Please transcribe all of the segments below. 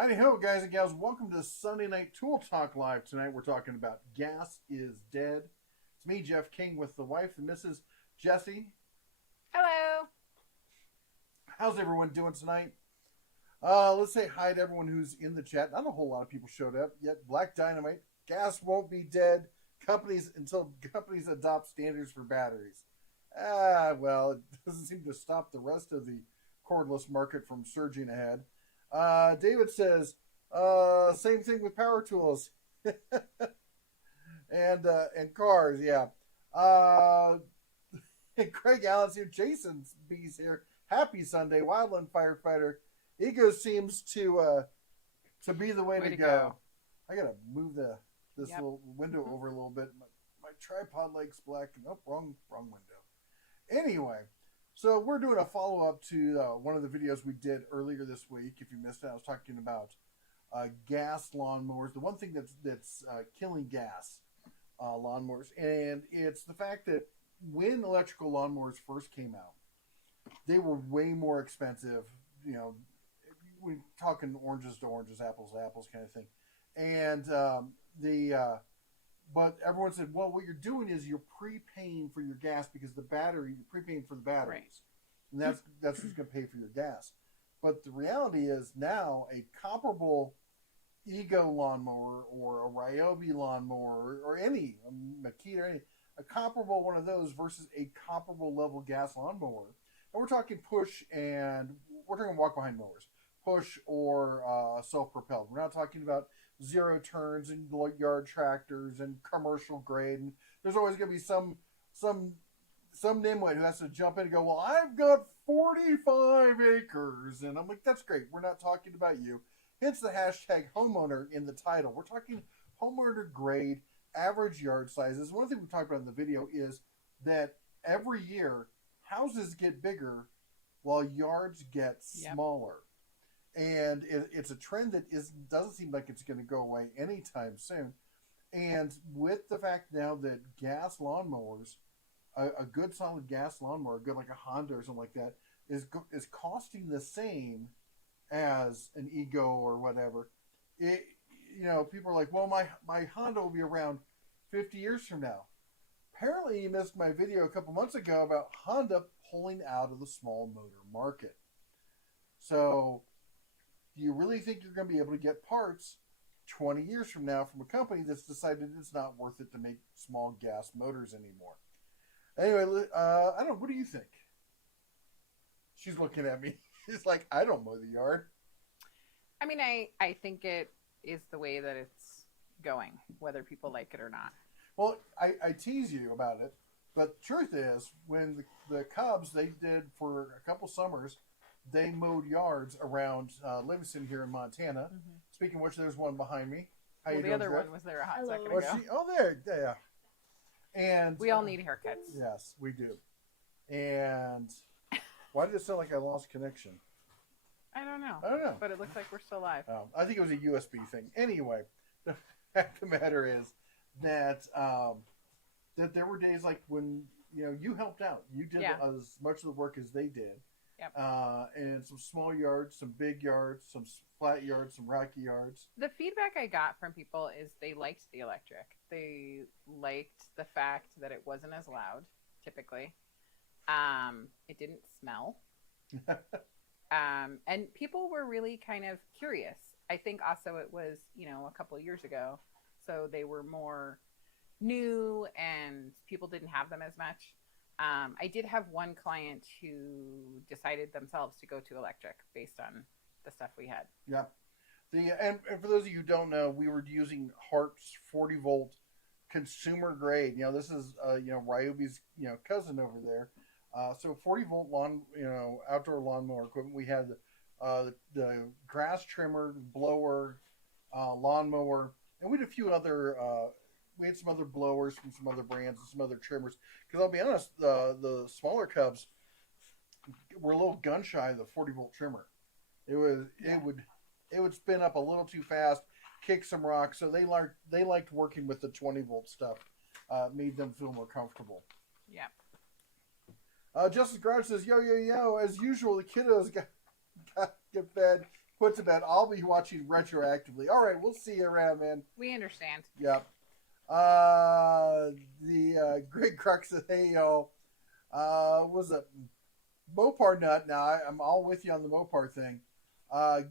Howdy ho, guys and gals. Welcome to Sunday Night Tool Talk Live. Tonight we're talking about gas is dead. It's me, Jeff King, with the wife, the Mrs. Jessie. Hello. How's everyone doing tonight? Let's say hi to everyone who's in the chat. Not a whole lot of people showed up yet. Black Dynamite. Gas won't be dead. Until companies adopt standards for batteries. Well, it doesn't seem to stop the rest of the cordless market from surging ahead. David says, same thing with power tools and cars. Yeah. Craig Allen's here. Jason B's here. Happy Sunday. Wildland firefighter. Ego seems to be the way to go. I gotta move this little window over a little bit. My tripod leg's black. Nope, wrong window. Anyway. So we're doing a follow-up to one of the videos we did earlier this week. If you missed it, I was talking about gas lawnmowers. The one thing that's killing gas lawnmowers, and it's the fact that when electrical lawnmowers first came out, they were way more expensive. You know, we're talking oranges to oranges, apples to apples kind of thing. And but everyone said, well, what you're doing is you're prepaying for your gas because the battery, you're prepaying for the batteries. Right. And that's who's going to pay for your gas. But the reality is now a comparable Ego lawnmower or a Ryobi lawnmower or any, a Makita or any, a comparable one of those versus a comparable level gas lawnmower. And we're talking push and we're talking walk behind mowers, push or self-propelled. We're not talking about zero turns and yard tractors and commercial grade. And there's always going to be some nimwit who has to jump in and go, well, I've got 45 acres. And I'm like, that's great. We're not talking about you. Hence the hashtag homeowner in the title. We're talking homeowner grade, average yard sizes. One thing we talked about in the video is that every year houses get bigger while yards get smaller. And it's a trend that doesn't seem like it's going to go away anytime soon. And with the fact now that gas lawnmowers, a good solid gas lawnmower, good like a Honda or something like that, is costing the same as an Ego or whatever. People are like, well, my Honda will be around 50 years from now. Apparently, you missed my video a couple months ago about Honda pulling out of the small motor market. So, do you really think you're going to be able to get parts 20 years from now from a company that's decided it's not worth it to make small gas motors anymore? Anyway, I don't know. What do you think? She's looking at me. She's like, I don't mow the yard. I mean, I think it is the way that it's going, whether people like it or not. Well, I tease you about it, but the truth is, when the Cubs, they did for a couple summers, they mowed yards around Livingston here in Montana. Mm-hmm. Speaking of which, there's one behind me. How you doing, the other Jeff? One was there a hot second ago. There. And we all need haircuts. Yes, we do. And why did it sound like I lost connection? I don't know. But it looks like we're still live. I think it was a USB thing. Anyway, the fact of the matter is that that there were days like when you helped out. You did as much of the work as they did. Yep. And some small yards, some big yards, some flat yards, some rocky yards. The feedback I got from people is they liked the electric. They liked the fact that it wasn't as loud, typically. It didn't smell. And people were really kind of curious. I think also it was, a couple of years ago. So they were more new and people didn't have them as much. I did have one client who decided themselves to go to electric based on the stuff we had. Yeah. And for those of you who don't know, we were using Hart's 40 volt consumer grade. This is Ryobi's cousin over there. So 40 volt outdoor lawnmower equipment. We had the grass trimmer, blower, lawnmower, and we had a few other. We had some other blowers from some other brands and some other trimmers. Because I'll be honest, the smaller Cubs were a little gun shy of the 40 volt trimmer. It would spin up a little too fast, kick some rocks. So they liked working with the 20 volt stuff. Made them feel more comfortable. Yeah. Justice Garage says, yo, as usual, the kiddos got get fed. put to bed. I'll be watching retroactively. All right, we'll see you around, man. We understand. Yep. The Greg Crux said, hey, y'all, was a Mopar nut. Now, I'm all with you on the Mopar thing.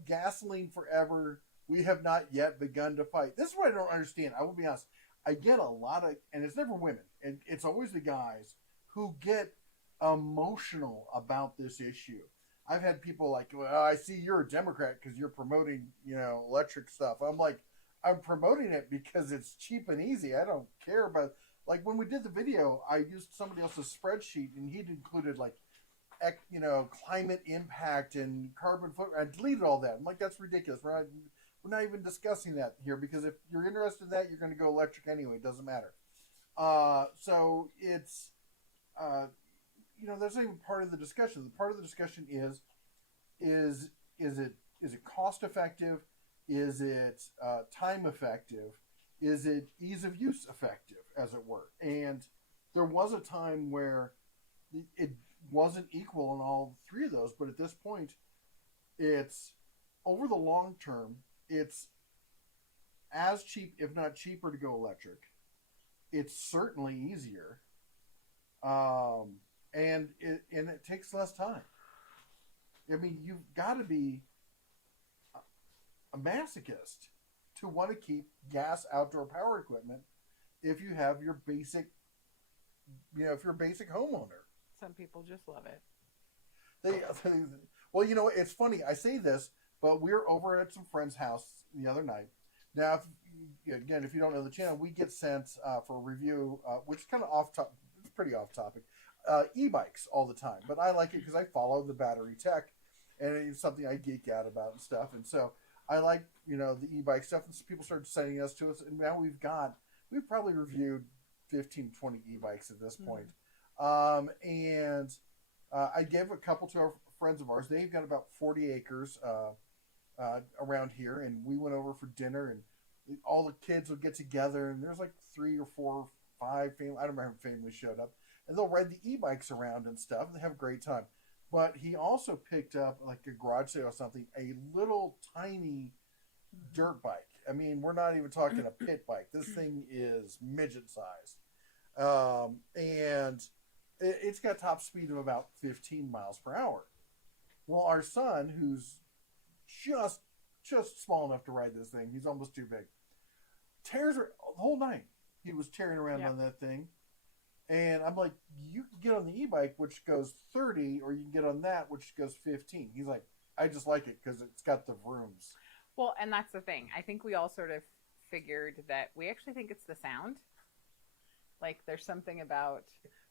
Gasoline forever. We have not yet begun to fight. This is what I don't understand. I will be honest. I get a lot of, and it's never women, and it's always the guys who get emotional about this issue. I've had people like, well, I see you're a Democrat because you're promoting, electric stuff. I'm like, I'm promoting it because it's cheap and easy. I don't care about, like, when we did the video, I used somebody else's spreadsheet, and he'd included, like, climate impact and carbon footprint. I deleted all that. I'm like, that's ridiculous. We're not even discussing that here, because if you're interested in that, you're going to go electric anyway. It doesn't matter. So it's, that's not even part of the discussion. The part of the discussion is it cost effective? Is it time effective? Is it ease of use effective, as it were? And there was a time where it wasn't equal in all three of those, but at this point, it's over the long term, it's as cheap, if not cheaper, to go electric. It's certainly easier, and it takes less time. I mean, you've got to be a masochist to want to keep gas outdoor power equipment if you have your basic, if you're a basic homeowner. Some people just love it. Well, it's funny. I say this, but we were over at some friend's house the other night. Now, if you don't know the channel, we get sent for a review, which is kind of off topic. It's pretty off topic. E-bikes all the time, but I like it because I follow the battery tech, and it's something I geek out about and stuff. And so I like, the e-bike stuff. And so people started sending us to us, and now we've probably reviewed 15, 20 e-bikes at this point. And I gave a couple to our friends of ours. They've got about 40 acres around here, and we went over for dinner, and all the kids would get together, and there's like 3 or 4 or 5 family. I don't remember how many families showed up, and they'll ride the e-bikes around and stuff, and they have a great time. But he also picked up, like a garage sale or something, a little tiny dirt bike. I mean, we're not even talking a pit bike. This thing is midget sized, and it's got top speed of about 15 miles per hour. Well, our son, who's just small enough to ride this thing, he's almost too big, tears the whole night. He was tearing around on that thing. And I'm like, you can get on the e-bike, which goes 30, or you can get on that, which goes 15. He's like, I just like it because it's got the vrooms. Well, and that's the thing. I think we all sort of figured that we actually think it's the sound. Like, there's something about...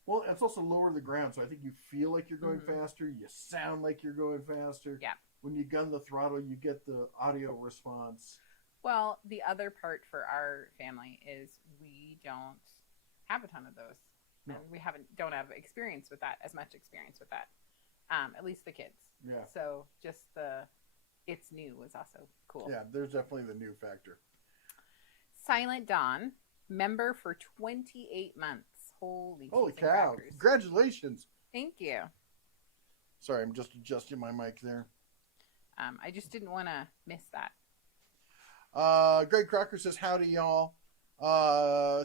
Well, it's also lower the ground, so I think you feel like you're going faster. You sound like you're going faster. Yeah. When you gun the throttle, you get the audio response. Well, the other part for our family is we don't have a ton of those. No. And we don't have experience with that, as much experience with that. At least the kids. Yeah. So just it's new was also cool. Yeah, there's definitely the new factor. Silent Dawn, member for 28 months. Holy cow. Crackers. Congratulations. Thank you. Sorry, I'm just adjusting my mic there. I just didn't want to miss that. Greg Crocker says, howdy, y'all.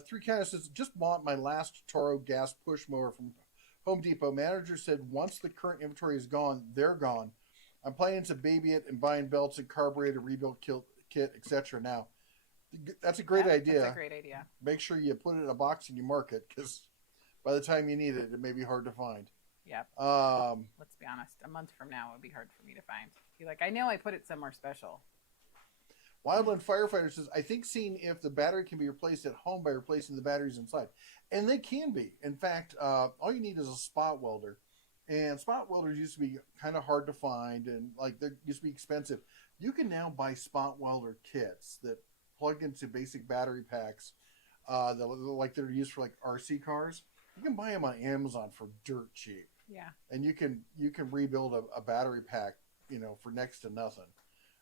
Three Counter says, just bought my last Toro gas push mower from Home Depot. Manager said once the current inventory is gone, they're gone. I'm planning to baby it and buying belts and carburetor rebuild kit, etc. Now, that's a great idea. That's a great idea. Make sure you put it in a box and you mark it, because by the time you need it, it may be hard to find. Yep. Let's be honest. A month from now, it would be hard for me to find. Be like, I know I put it somewhere special. Wildland Firefighter says, I think seeing if the battery can be replaced at home by replacing the batteries inside. And they can be. In fact, all you need is a spot welder. And spot welders used to be kind of hard to find, and like they used to be expensive. You can now buy spot welder kits that plug into basic battery packs that they're used for like RC cars. You can buy them on Amazon for dirt cheap. Yeah. And you can rebuild a battery pack, for next to nothing.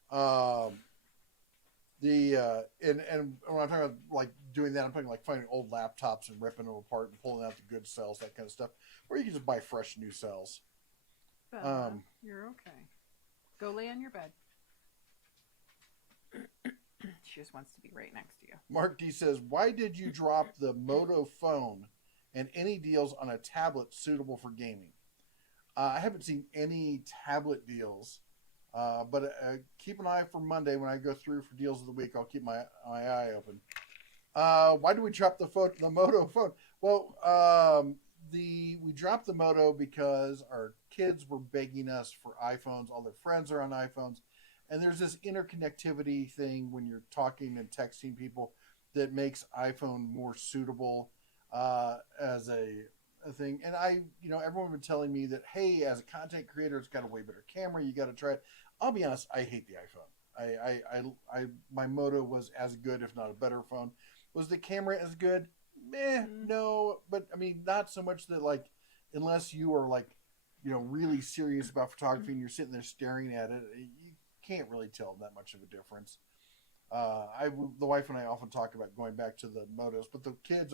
And when I'm talking about like doing that, I'm talking like finding old laptops and ripping them apart and pulling out the good cells, that kind of stuff. Or you can just buy fresh new cells. Bella, you're okay. Go lay on your bed. She just wants to be right next to you. Mark D says, why did you drop the Moto phone and any deals on a tablet suitable for gaming? I haven't seen any tablet deals, but keep an eye for Monday when I go through for deals of the week. I'll keep my eye open. Why did we drop the Moto phone? Well, we dropped the Moto because our kids were begging us for iPhones. All their friends are on iPhones. And there's this interconnectivity thing when you're talking and texting people that makes iPhone more suitable as a thing. And everyone been telling me that, hey, as a content creator, it's got a way better camera. You got to try it. I'll be honest, I hate the iPhone. My Moto was as good, if not a better phone. Was the camera as good? No. But I mean, not so much that unless you are really serious about photography and you're sitting there staring at it, you can't really tell that much of a difference. The wife and I often talk about going back to the Motos, but the kids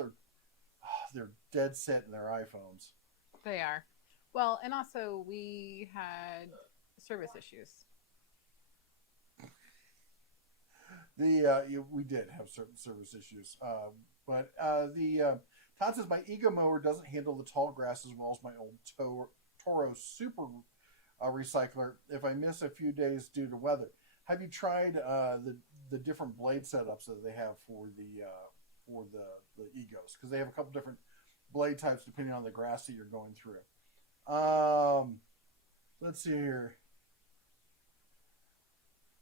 they're dead set in their iPhones. They are. Well, and also we had service issues. We did have certain service issues, but Todd says my Ego mower doesn't handle the tall grass as well as my old Toro Super recycler if I miss a few days due to weather. Have you tried the different blade setups that they have for the Egos? Because they have a couple different blade types depending on the grass that you're going through. Let's see here.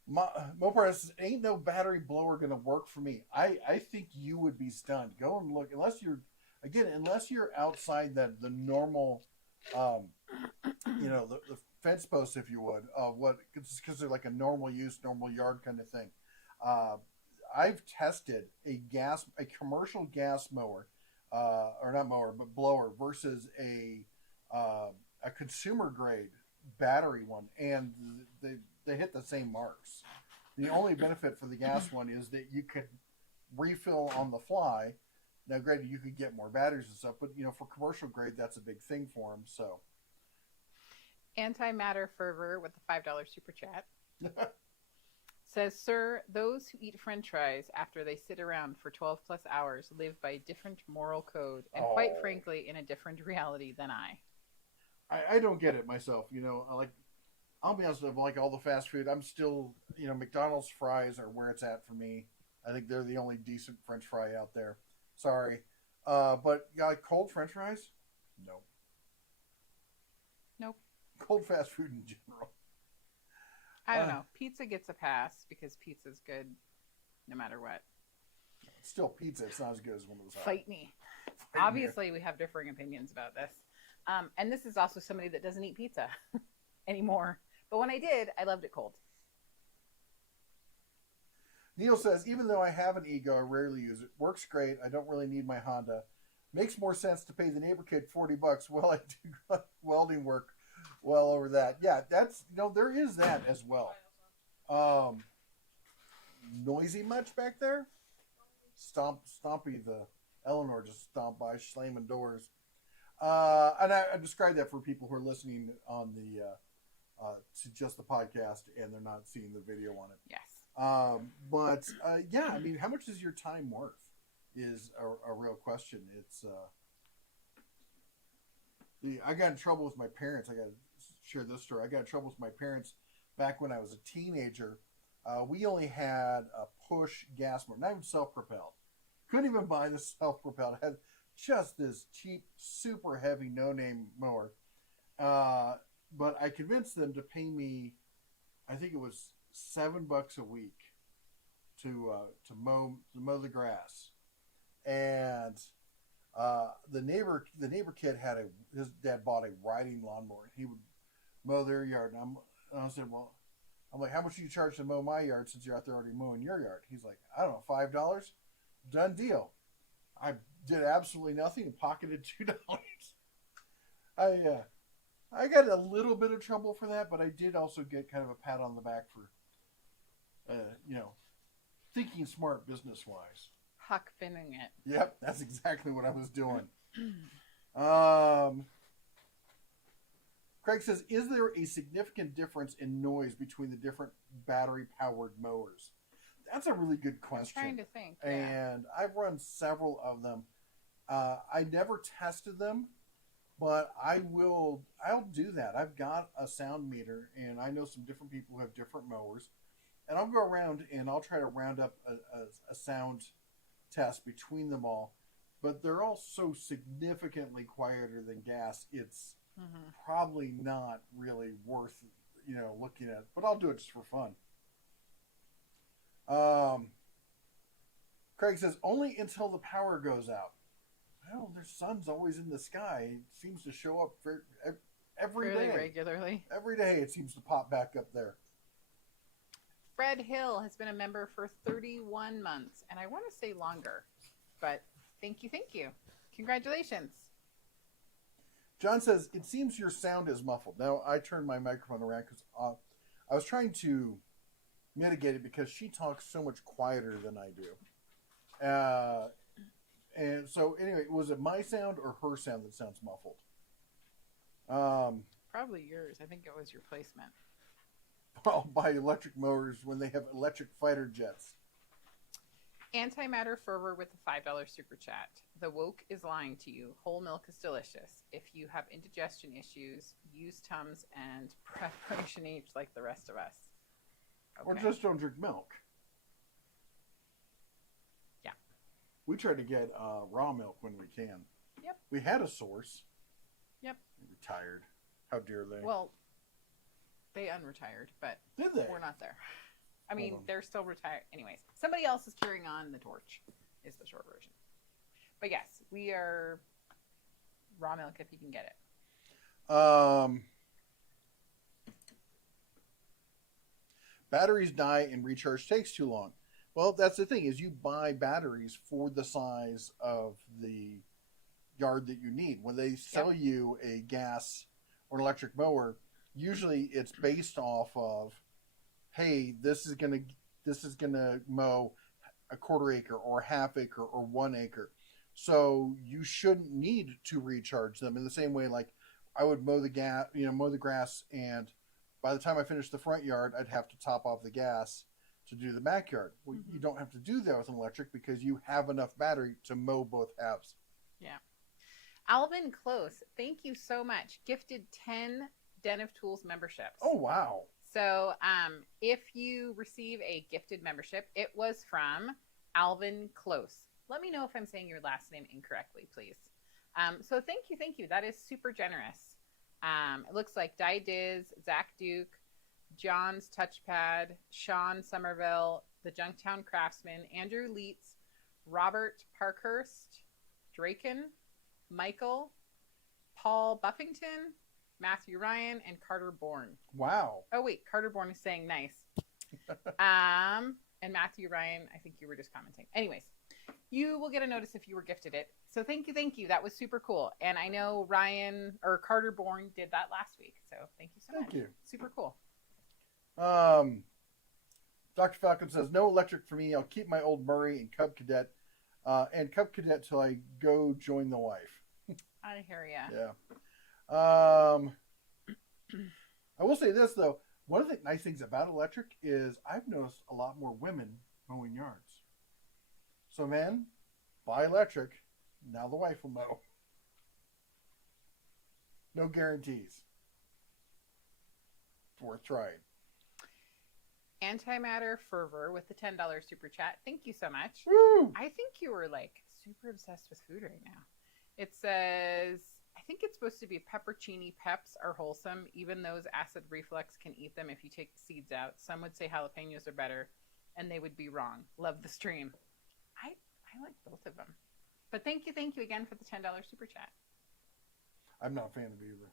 Mopar says, ain't no battery blower going to work for me. I think you would be stunned. Go and look. Unless you're outside the normal, the fence posts, if you would, because they're like a normal use, normal yard kind of thing. I've tested a commercial gas mower, or not mower, but blower versus a consumer grade battery one, and they hit the same marks. The only benefit for the gas one is that you could refill on the fly. Now, granted, you could get more batteries and stuff, but for commercial grade, that's a big thing for them. So, Antimatter Fervor with the $5 super chat says, "Sir, those who eat French fries after they sit around for 12 plus hours live by a different moral code, and quite frankly, in a different reality than I." I don't get it myself. I'll be honest with you, all the fast food, I'm still, McDonald's fries are where it's at for me. I think they're the only decent French fry out there. Sorry. But cold French fries? No. Nope. Cold fast food in general. I don't know. Pizza gets a pass because pizza's good no matter what. It's still pizza. It's not as good as one of those. Fight me. Obviously, we have differing opinions about this. And this is also somebody that doesn't eat pizza anymore. But when I did, I loved it cold. Neil says, even though I have an Ego, I rarely use it. Works great. I don't really need my Honda. Makes more sense to pay the neighbor kid $40. Well, I do welding work well over that. Yeah, that's, there is that as well. Noisy much back there? Stompy, the Eleanor just stomped by, slamming doors. And I describe that for people who are listening on the to just the podcast and they're not seeing the video on it. Yes. But yeah, I mean, how much is your time worth is a real question. It's I got in trouble with my parents. I got to share this story. I got in trouble with my parents back when I was a teenager. We only had a push gas mower, not even self-propelled. Couldn't even buy the self-propelled. It had just this cheap, super heavy, no-name mower. But I convinced them to pay me, I think it was $7 a week to mow the grass. And the neighbor kid his dad bought a riding lawnmower. He would mow their yard, and I said, well, I'm like, how much do you charge to mow my yard since you're out there already mowing your yard? He's like, I don't know, $5. Done deal. I did absolutely nothing and pocketed $2. I got a little bit of trouble for that, but I did also get kind of a pat on the back for, thinking smart business-wise. Huck Finning it. Yep, that's exactly what I was doing. Craig says, is there a significant difference in noise between the different battery-powered mowers? That's a really good question. I'm trying to think. And I've run several of them. I never tested them, but I'll do that. I've got a sound meter, and I know some different people who have different mowers, and I'll go around and I'll try to round up a sound test between them all. But they're all so significantly quieter than gas. It's probably not really worth, looking at. But I'll do it just for fun. Craig says only until the power goes out. Well, their sun's always in the sky. It seems to show up every Fairly day. regularly. Every day it seems to pop back up there. Fred Hill has been a member for 31 months, and I want to say longer, but thank you. Congratulations. John says, it seems your sound is muffled. Now, I turned my microphone around because I was trying to mitigate it because she talks so much quieter than I do. And so, anyway, was it my sound or her sound that sounds muffled? Probably yours. I think it was your placement. I'll buy electric mowers when they have electric fighter jets. Antimatter Fervor with the $5 super chat. The woke is lying to you. Whole milk is delicious. If you have indigestion issues, use Tums and Preparation H like the rest of us. Okay. Or just don't drink milk. Yeah. We try to get raw milk when we can. Yep. We had a source. Yep. Retired. How dare they? Well, they unretired, but did they? We're not there. I mean, they're still retired. Anyways, somebody else is carrying on the torch, is the short version. But yes, we are raw milk if you can get it. Batteries die and recharge takes too long. Well, that's the thing, is you buy batteries for the size of the yard that you need. When they sell you a gas or an electric mower, usually it's based off of, hey, this is gonna mow a quarter acre or a half acre or 1 acre. So you shouldn't need to recharge them in the same way like I would mow the grass, and by the time I finished the front yard, I'd have to top off the gas to do the backyard. Well, you don't have to do that with an electric because you have enough battery to mow both halves. Yeah. Alvin Close, thank you so much. Gifted 10 Den of Tools memberships. Oh, wow. So if you receive a gifted membership, it was from Alvin Close. Let me know if I'm saying your last name incorrectly, please. So thank you. That is super generous. It looks like Di Diz, Zach Duke, John's Touchpad, Sean Somerville, the Junktown Craftsman, Andrew Leitz, Robert Parkhurst, Draken, Michael, Paul Buffington, Matthew Ryan, and Carter Bourne. Wow. Oh, wait. Carter Bourne is saying nice. And Matthew Ryan, I think you were just commenting. Anyways, you will get a notice if you were gifted it. So thank you. That was super cool. And I know Carter Bourne did that last week. So thank you so much. Thank you. Super cool. Dr. Falcon says, no electric for me. I'll keep my old Murray and Cub Cadet till I go join the wife. I hear ya. Yeah. I will say this, though. One of the nice things about electric is I've noticed a lot more women mowing yards. So, men, buy electric. Now the wife will mow. No guarantees. It's worth trying. Antimatter Fervor with the $10 super chat. Thank you so much. Woo! I think you were super obsessed with food right now. It says, I think it's supposed to be peppercini peps are wholesome. Even those acid reflux can eat them if you take the seeds out. Some would say jalapenos are better, and they would be wrong. Love the stream. I like both of them. But thank you again for the $10 super chat. I'm not a fan of either.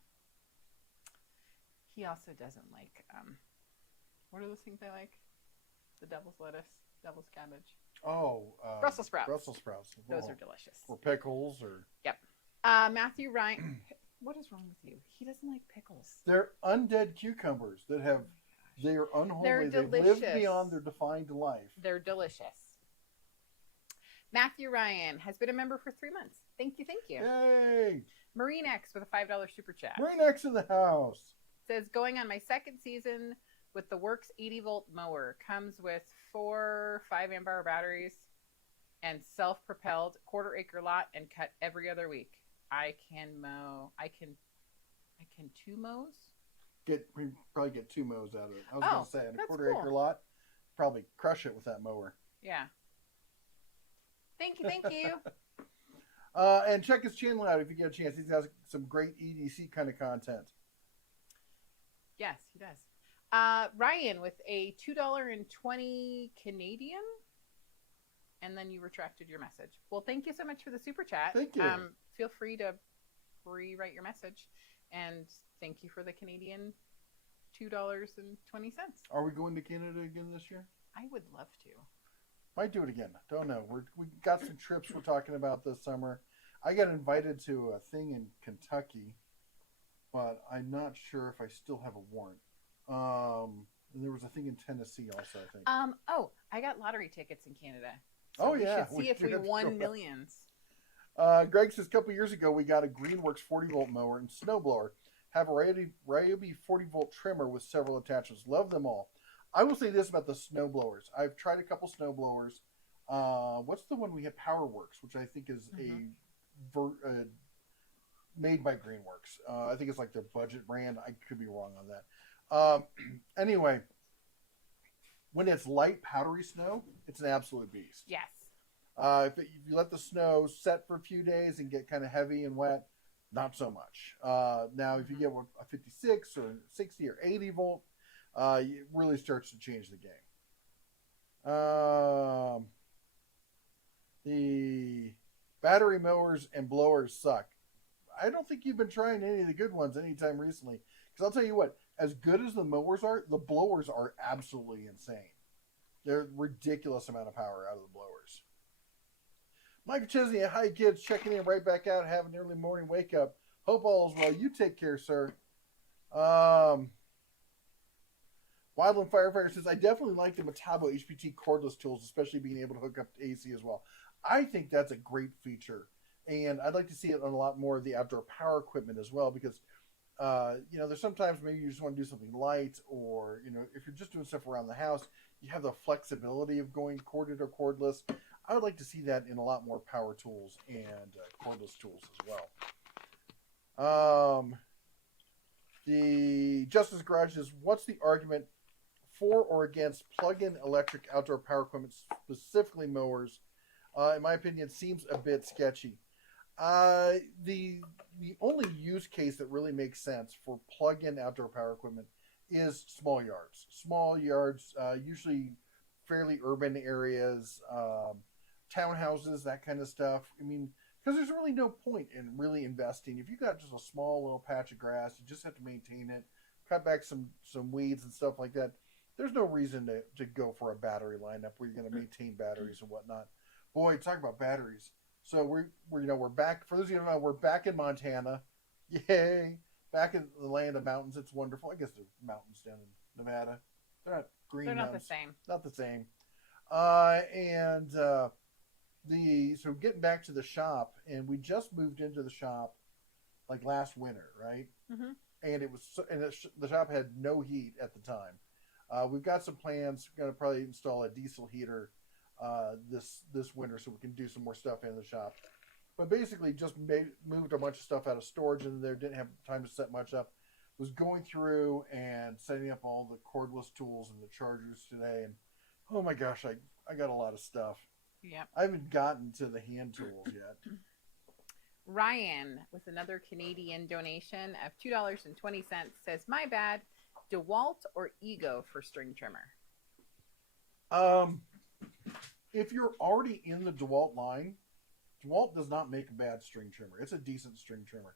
He also doesn't like, what are those things I like? The devil's lettuce, devil's cabbage. Oh. Brussels sprouts. Brussels sprouts. Those are delicious. Or pickles. Yep. Matthew Ryan. What is wrong with you? He doesn't like pickles. They're undead cucumbers that have, they are unholy. They're They've delicious. lived beyond their defined life. They're delicious. Matthew Ryan has been a member for 3 months. Thank you. Yay! Marine X with a $5 super chat. Marine X in the house. Says, going on my second season with the Works 80-volt mower. Comes with 4 5 amp-hour batteries and self-propelled, quarter-acre lot, and cut every other week. I can mow. I can 2 mows. Probably get 2 mows out of it. I was going to say, on a quarter-acre lot, probably crush it with that mower. Yeah. Thank you. And check his channel out if you get a chance. He has some great EDC kind of content. Yes, he does. Ryan with a $2.20 Canadian, and then you retracted your message. Well, thank you so much for the super chat. Thank you. Feel free to rewrite your message, and thank you for the Canadian $2.20. Are we going to Canada again this year? I would love to. Might do it again. Don't know. We got some trips we're talking about this summer. I got invited to a thing in Kentucky, but I'm not sure if I still have a warrant. And there was a thing in Tennessee also, I think. I got lottery tickets in Canada. So we should see if we won millions. Greg says, a couple years ago, we got a Greenworks 40-volt mower and snowblower. Have a Ryobi 40-volt trimmer with several attachments. Love them all. I will say this about the snowblowers. I've tried a couple snowblowers. What's the one we have? PowerWorks, which I think is made by Greenworks. I think it's like their budget brand. I could be wrong on that. Anyway, when it's light, powdery snow, it's an absolute beast. Yes. If you let the snow set for a few days and get kind of heavy and wet, not so much. Now, if you get a 56 or 60 or 80 volt, it really starts to change the game. The battery mowers and blowers suck. I don't think you've been trying any of the good ones anytime recently. Because I'll tell you what, as good as the mowers are, the blowers are absolutely insane. They're a ridiculous amount of power out of the blowers. Michael Chesney, hi kids, checking in right back out, having an early morning wake up. Hope all is well. You take care, sir. Wildland Firefighter says, I definitely like the Metabo HPT cordless tools, especially being able to hook up to AC as well. I think that's a great feature. And I'd like to see it on a lot more of the outdoor power equipment as well, because, there's sometimes maybe you just want to do something light, or, if you're just doing stuff around the house, you have the flexibility of going corded or cordless. I would like to see that in a lot more power tools and cordless tools as well. The Justice Garage says, what's the argument for or against plug-in electric outdoor power equipment, specifically mowers? In my opinion, seems a bit sketchy. The only use case that really makes sense for plug-in outdoor power equipment is small yards. Small yards, usually fairly urban areas, townhouses, that kind of stuff. I mean, because there's really no point in really investing. If you got just a small little patch of grass, you just have to maintain it, cut back some weeds and stuff like that. There's no reason to go for a battery lineup where you're going to maintain batteries and whatnot. Boy, talk about batteries. So we're back. For those of you who don't know, we're back in Montana. Yay! Back in the land of mountains. It's wonderful. I guess there's mountains down in Nevada. They're not green. They're mountains. not the same. Not the same. So getting back to the shop, and we just moved into the shop like last winter, right? Mm-hmm. And the shop had no heat at the time. We've got some plans. We're going to probably install a diesel heater this winter so we can do some more stuff in the shop. But basically just moved a bunch of stuff out of storage in there. Didn't have time to set much up. Was going through and setting up all the cordless tools and the chargers today. And oh my gosh, I got a lot of stuff. Yep. I haven't gotten to the hand tools yet. Ryan with another Canadian donation of $2.20 says, my bad, DeWalt or Ego for string trimmer? If you're already in the DeWalt line, DeWalt does not make a bad string trimmer. It's a decent string trimmer.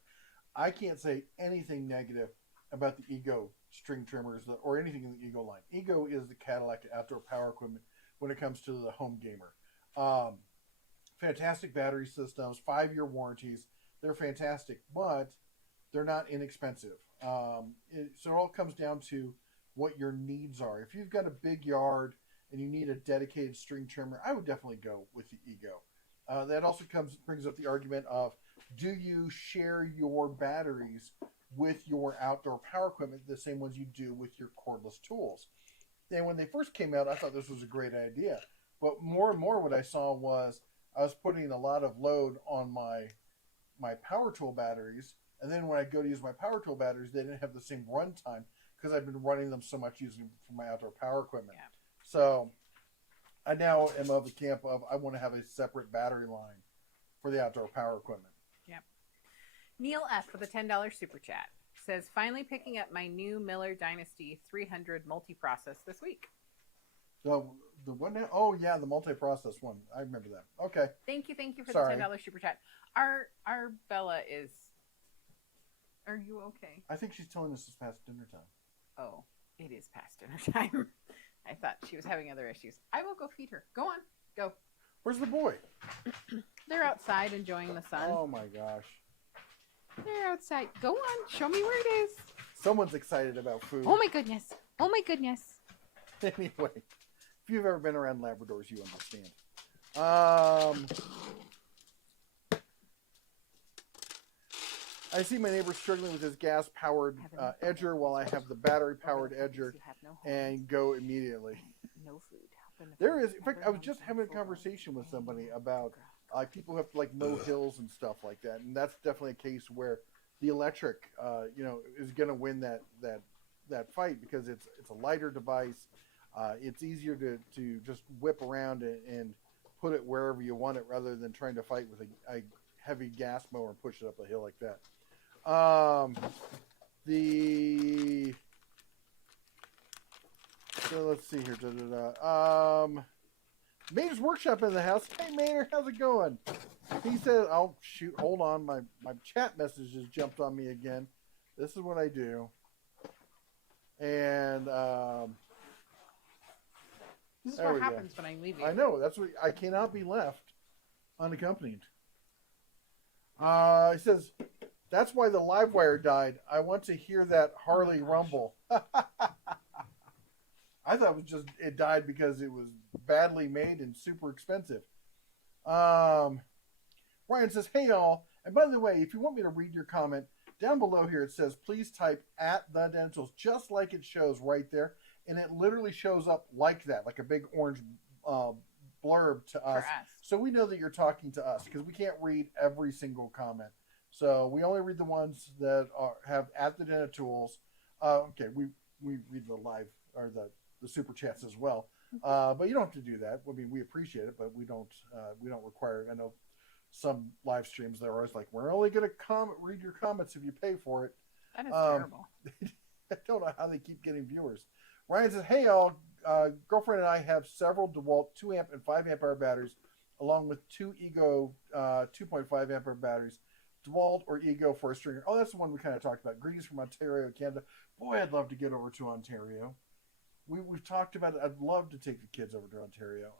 I can't say anything negative about the Ego string trimmers or anything in the Ego line. Ego is the Cadillac outdoor power equipment when it comes to the home gamer. Fantastic battery systems, 5-year warranties. They're fantastic, but they're not inexpensive. So it all comes down to what your needs are. If you've got a big yard and you need a dedicated string trimmer, I would definitely go with the Ego. That also brings up the argument of, do you share your batteries with your outdoor power equipment the same ones you do with your cordless tools? And when they first came out, I thought this was a great idea. But more and more what I saw was I was putting a lot of load on my power tool batteries. And then when I go to use my power tool batteries, they didn't have the same runtime because I've been running them so much using for my outdoor power equipment. Yeah. So I now am of the camp of I want to have a separate battery line for the outdoor power equipment. Yep. Neil F. with a $10 super chat says, finally picking up my new Miller Dynasty 300 multi-process this week. So the one now? Oh yeah, the multi-process one. I remember that. Okay. Thank you for the $10 super chat. Our Bella is. Are you okay? I think she's telling us it's past dinner time. Oh, it is past dinner time. I thought she was having other issues. I will go feed her. Go on, go. Where's the boy? They're outside enjoying the sun. Oh my gosh. They're outside. Go on, show me where it is. Someone's excited about food. Oh my goodness. Oh my goodness. Anyway, if you've ever been around Labradors, you understand. I see my neighbor struggling with his gas-powered edger while I have the battery-powered edger and go immediately. No food. There is, in fact, I was just having a conversation with somebody about people who have to mow hills and stuff like that, and that's definitely a case where the electric, is going to win that fight because it's a lighter device. It's easier to just whip around and put it wherever you want it rather than trying to fight with a heavy gas mower and push it up a hill like that. So let's see here. Maynard's Workshop in the house. Hey, Maynard, how's it going? He said, oh, shoot, hold on. My chat message just jumped on me again. This is what I do. And this is what happens when I leave you. I know. That's what I cannot be left unaccompanied. He says, that's why the live wire died. I want to hear that Harley rumble. I thought it died because it was badly made and super expensive. Ryan says, hey y'all, and by the way, if you want me to read your comment, down below here it says, please type @thedentals, just like it shows right there. And it literally shows up like that, like a big orange blurb to us. So we know that you're talking to us because we can't read every single comment. So we only read the ones that have @thedentals. Okay, we read the live or the super chats as well. But you don't have to do that. I mean, we appreciate it, but we don't require it. I know some live streams they're always like, we're only going to read your comments if you pay for it. That is terrible. I don't know how they keep getting viewers. Ryan says, hey y'all, girlfriend and I have several DeWalt 2 amp and 5 amp hour batteries along with 2 Ego 2.5 amp hour batteries. DeWalt or Ego for a stringer. Oh, that's the one we kind of talked about. Greetings from Ontario, Canada. Boy, I'd love to get over to Ontario. We've talked about it. I'd love to take the kids over to Ontario.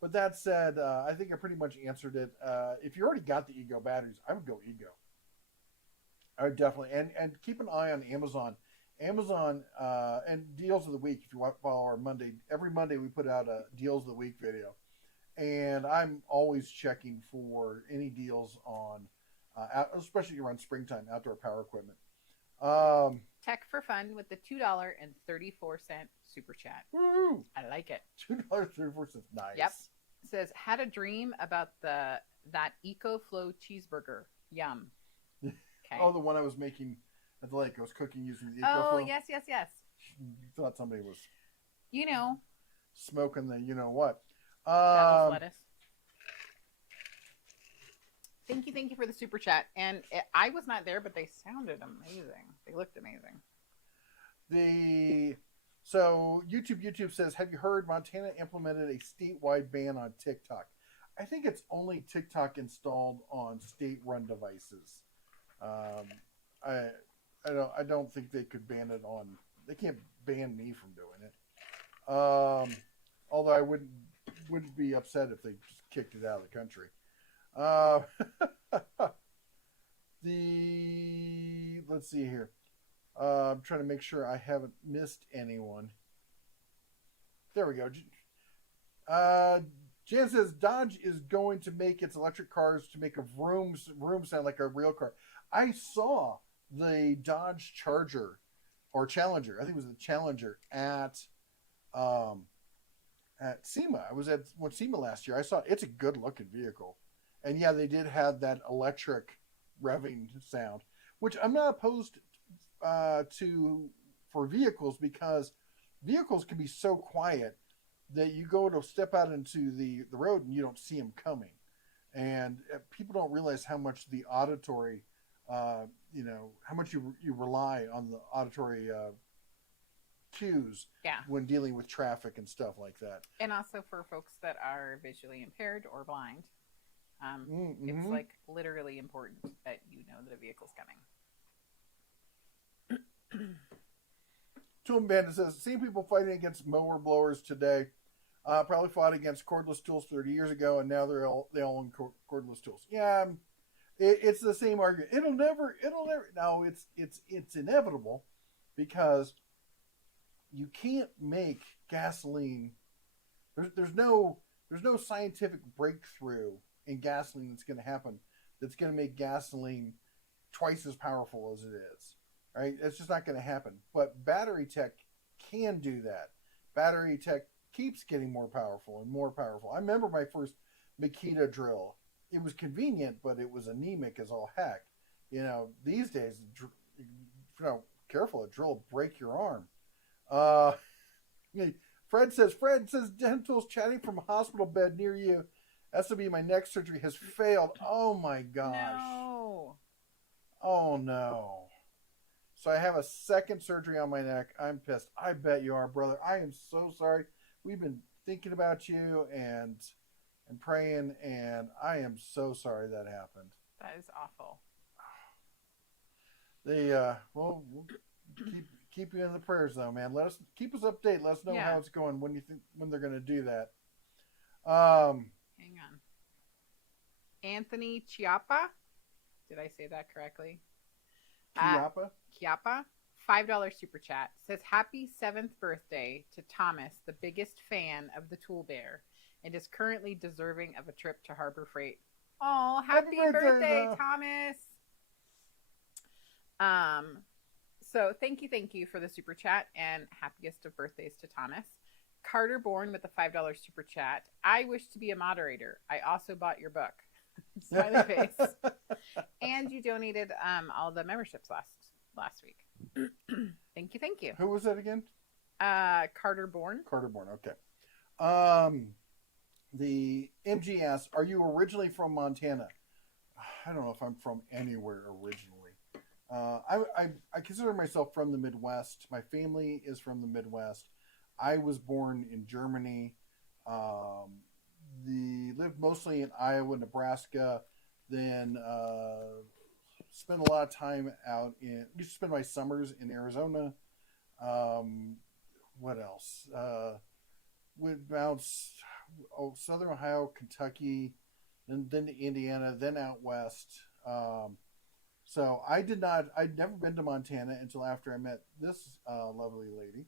But that said, I think I pretty much answered it. If you already got the Ego batteries, I would go Ego. I would definitely. And keep an eye on Amazon. Amazon and Deals of the Week, if you want to follow our Monday. Every Monday we put out a Deals of the Week video. And I'm always checking for any deals on, especially around springtime, outdoor power equipment. Tech for Fun with the $2.34 super chat. Woo! I like it. $2.34, nice. Yep. It says, had a dream about that EcoFlow cheeseburger. Yum. Okay. Oh, the one I was making at the lake. I was cooking using the EcoFlow. Oh, yes. You thought somebody was... smoking the you-know-what. Devil's lettuce. Thank you for the super chat. And I was not there, but they sounded amazing. They looked amazing. So YouTube says, have you heard Montana implemented a statewide ban on TikTok? I think it's only TikTok installed on state-run devices. I don't think they could ban it on. They can't ban me from doing it. Although I wouldn't be upset if they just kicked it out of the country. Let's see here. I'm trying to make sure I haven't missed anyone. There we go. Jan says Dodge is going to make its electric cars to make a vroom sound like a real car. I saw the Dodge Charger or Challenger. I think it was the Challenger at at SEMA. I was at SEMA last year. I saw it's a good looking vehicle, and yeah, they did have that electric revving sound, which I'm not opposed to for vehicles, because vehicles can be so quiet that you go to step out into the road and you don't see them coming, and people don't realize how much the auditory, how much you rely on the auditory cues when dealing with traffic and stuff like that. And also for folks that are visually impaired or blind, it's like literally important that you know that a vehicle's coming. Tool Bandit says, seeing people fighting against mower blowers today, probably fought against cordless tools 30 years ago, and now they all own cordless tools. Yeah, it's the same argument. It'll never. No, it's inevitable, because you can't make gasoline. There's no scientific breakthrough in gasoline that's going to happen that's going to make gasoline twice as powerful as it is. Right? It's just not going to happen. But battery tech can do that. Battery tech keeps getting more powerful and more powerful. I remember my first Makita drill. It was convenient, but it was anemic as all heck. These days, careful, a drill will break your arm. Fred says, Dental's chatting from a hospital bed near you. SOB, my neck surgery has failed. Oh my gosh. No. Oh no. So I have a second surgery on my neck. I'm pissed. I bet you are, brother. I am so sorry. We've been thinking about you and praying, and I am so sorry that happened. That is awful. We'll keep you in the prayers though, man. Keep us updated. Let us know how it's going, when they're going to do that. Hang on. Anthony Chiappa. Did I say that correctly? Chiappa, $5 super chat, says happy 7th birthday to Thomas, the biggest fan of the Tool Bear, and is currently deserving of a trip to Harbor Freight. Oh, happy birthday, Thomas! So thank you for the super chat, and happiest of birthdays to Thomas. Carter Bourne with the $5 super chat. I wish to be a moderator. I also bought your book. Smiley face. And you donated all the memberships last week. Thank you. Who was that again? Carter Bourne. Okay. The MG asks, are you originally from Montana? I don't know if I'm from anywhere originally. I consider myself from the Midwest. My family is from the Midwest. I was born in Germany. Lived mostly in Iowa, Nebraska, then spent a lot of time used to spend my summers in Arizona. What else? Would bounce Southern Ohio, Kentucky, then to Indiana, then out west. So I'd never been to Montana until after I met this lovely lady.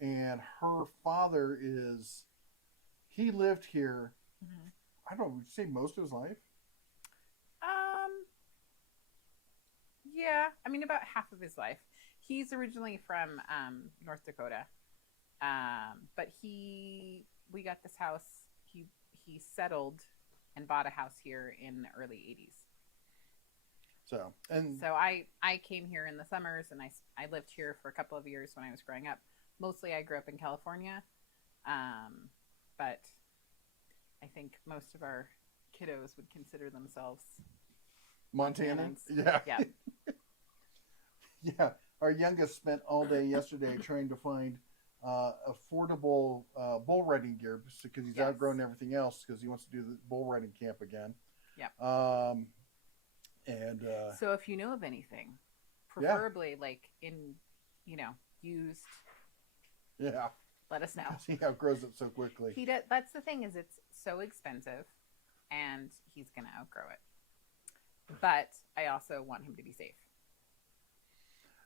And her father he lived here, I don't know, would you say most of his life? Yeah, I mean about half of his life. He's originally from North Dakota, but we got this house. He settled and bought a house here in the early 80s. So I came here in the summers, and I lived here for a couple of years when I was growing up. Mostly I grew up in California, but I think most of our kiddos would consider themselves Montanans. Yeah. Yeah. Our youngest spent all day yesterday trying to find affordable bull riding gear because he's outgrown everything else, because he wants to do the bull riding camp again. Yep. So if you know of anything, preferably like in, used. Yeah. Let us know. He outgrows it so quickly. He does. That's the thing, is it's so expensive, and he's gonna outgrow it. But I also want him to be safe.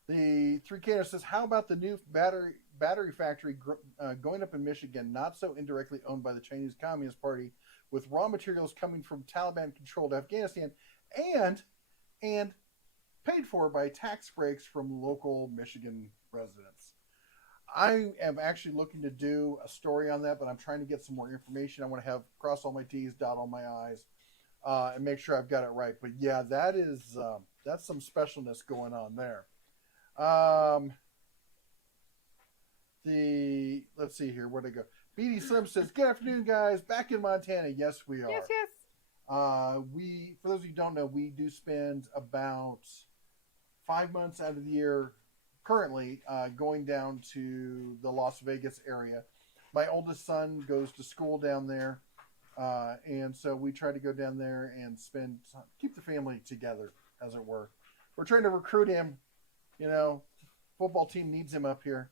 The 3K says, how about the new battery factory going up in Michigan, not so indirectly owned by the Chinese Communist Party, with raw materials coming from Taliban-controlled Afghanistan, and paid for by tax breaks from local Michigan residents? I am actually looking to do a story on that, but I'm trying to get some more information. I want to have cross all my T's, dot all my I's, and make sure I've got it right. But yeah, that is that's some specialness going on there. Let's see here, where'd I go? BD Slim says, "Good afternoon, guys. Back in Montana." Yes, we are. Yes, yes. We, for those of you who don't know, we do spend about 5 months out of the year currently going down to the Las Vegas area. My oldest son goes to school down there, and so we try to go down there and keep the family together, as it were. We're trying to recruit him. You know, football team needs him up here.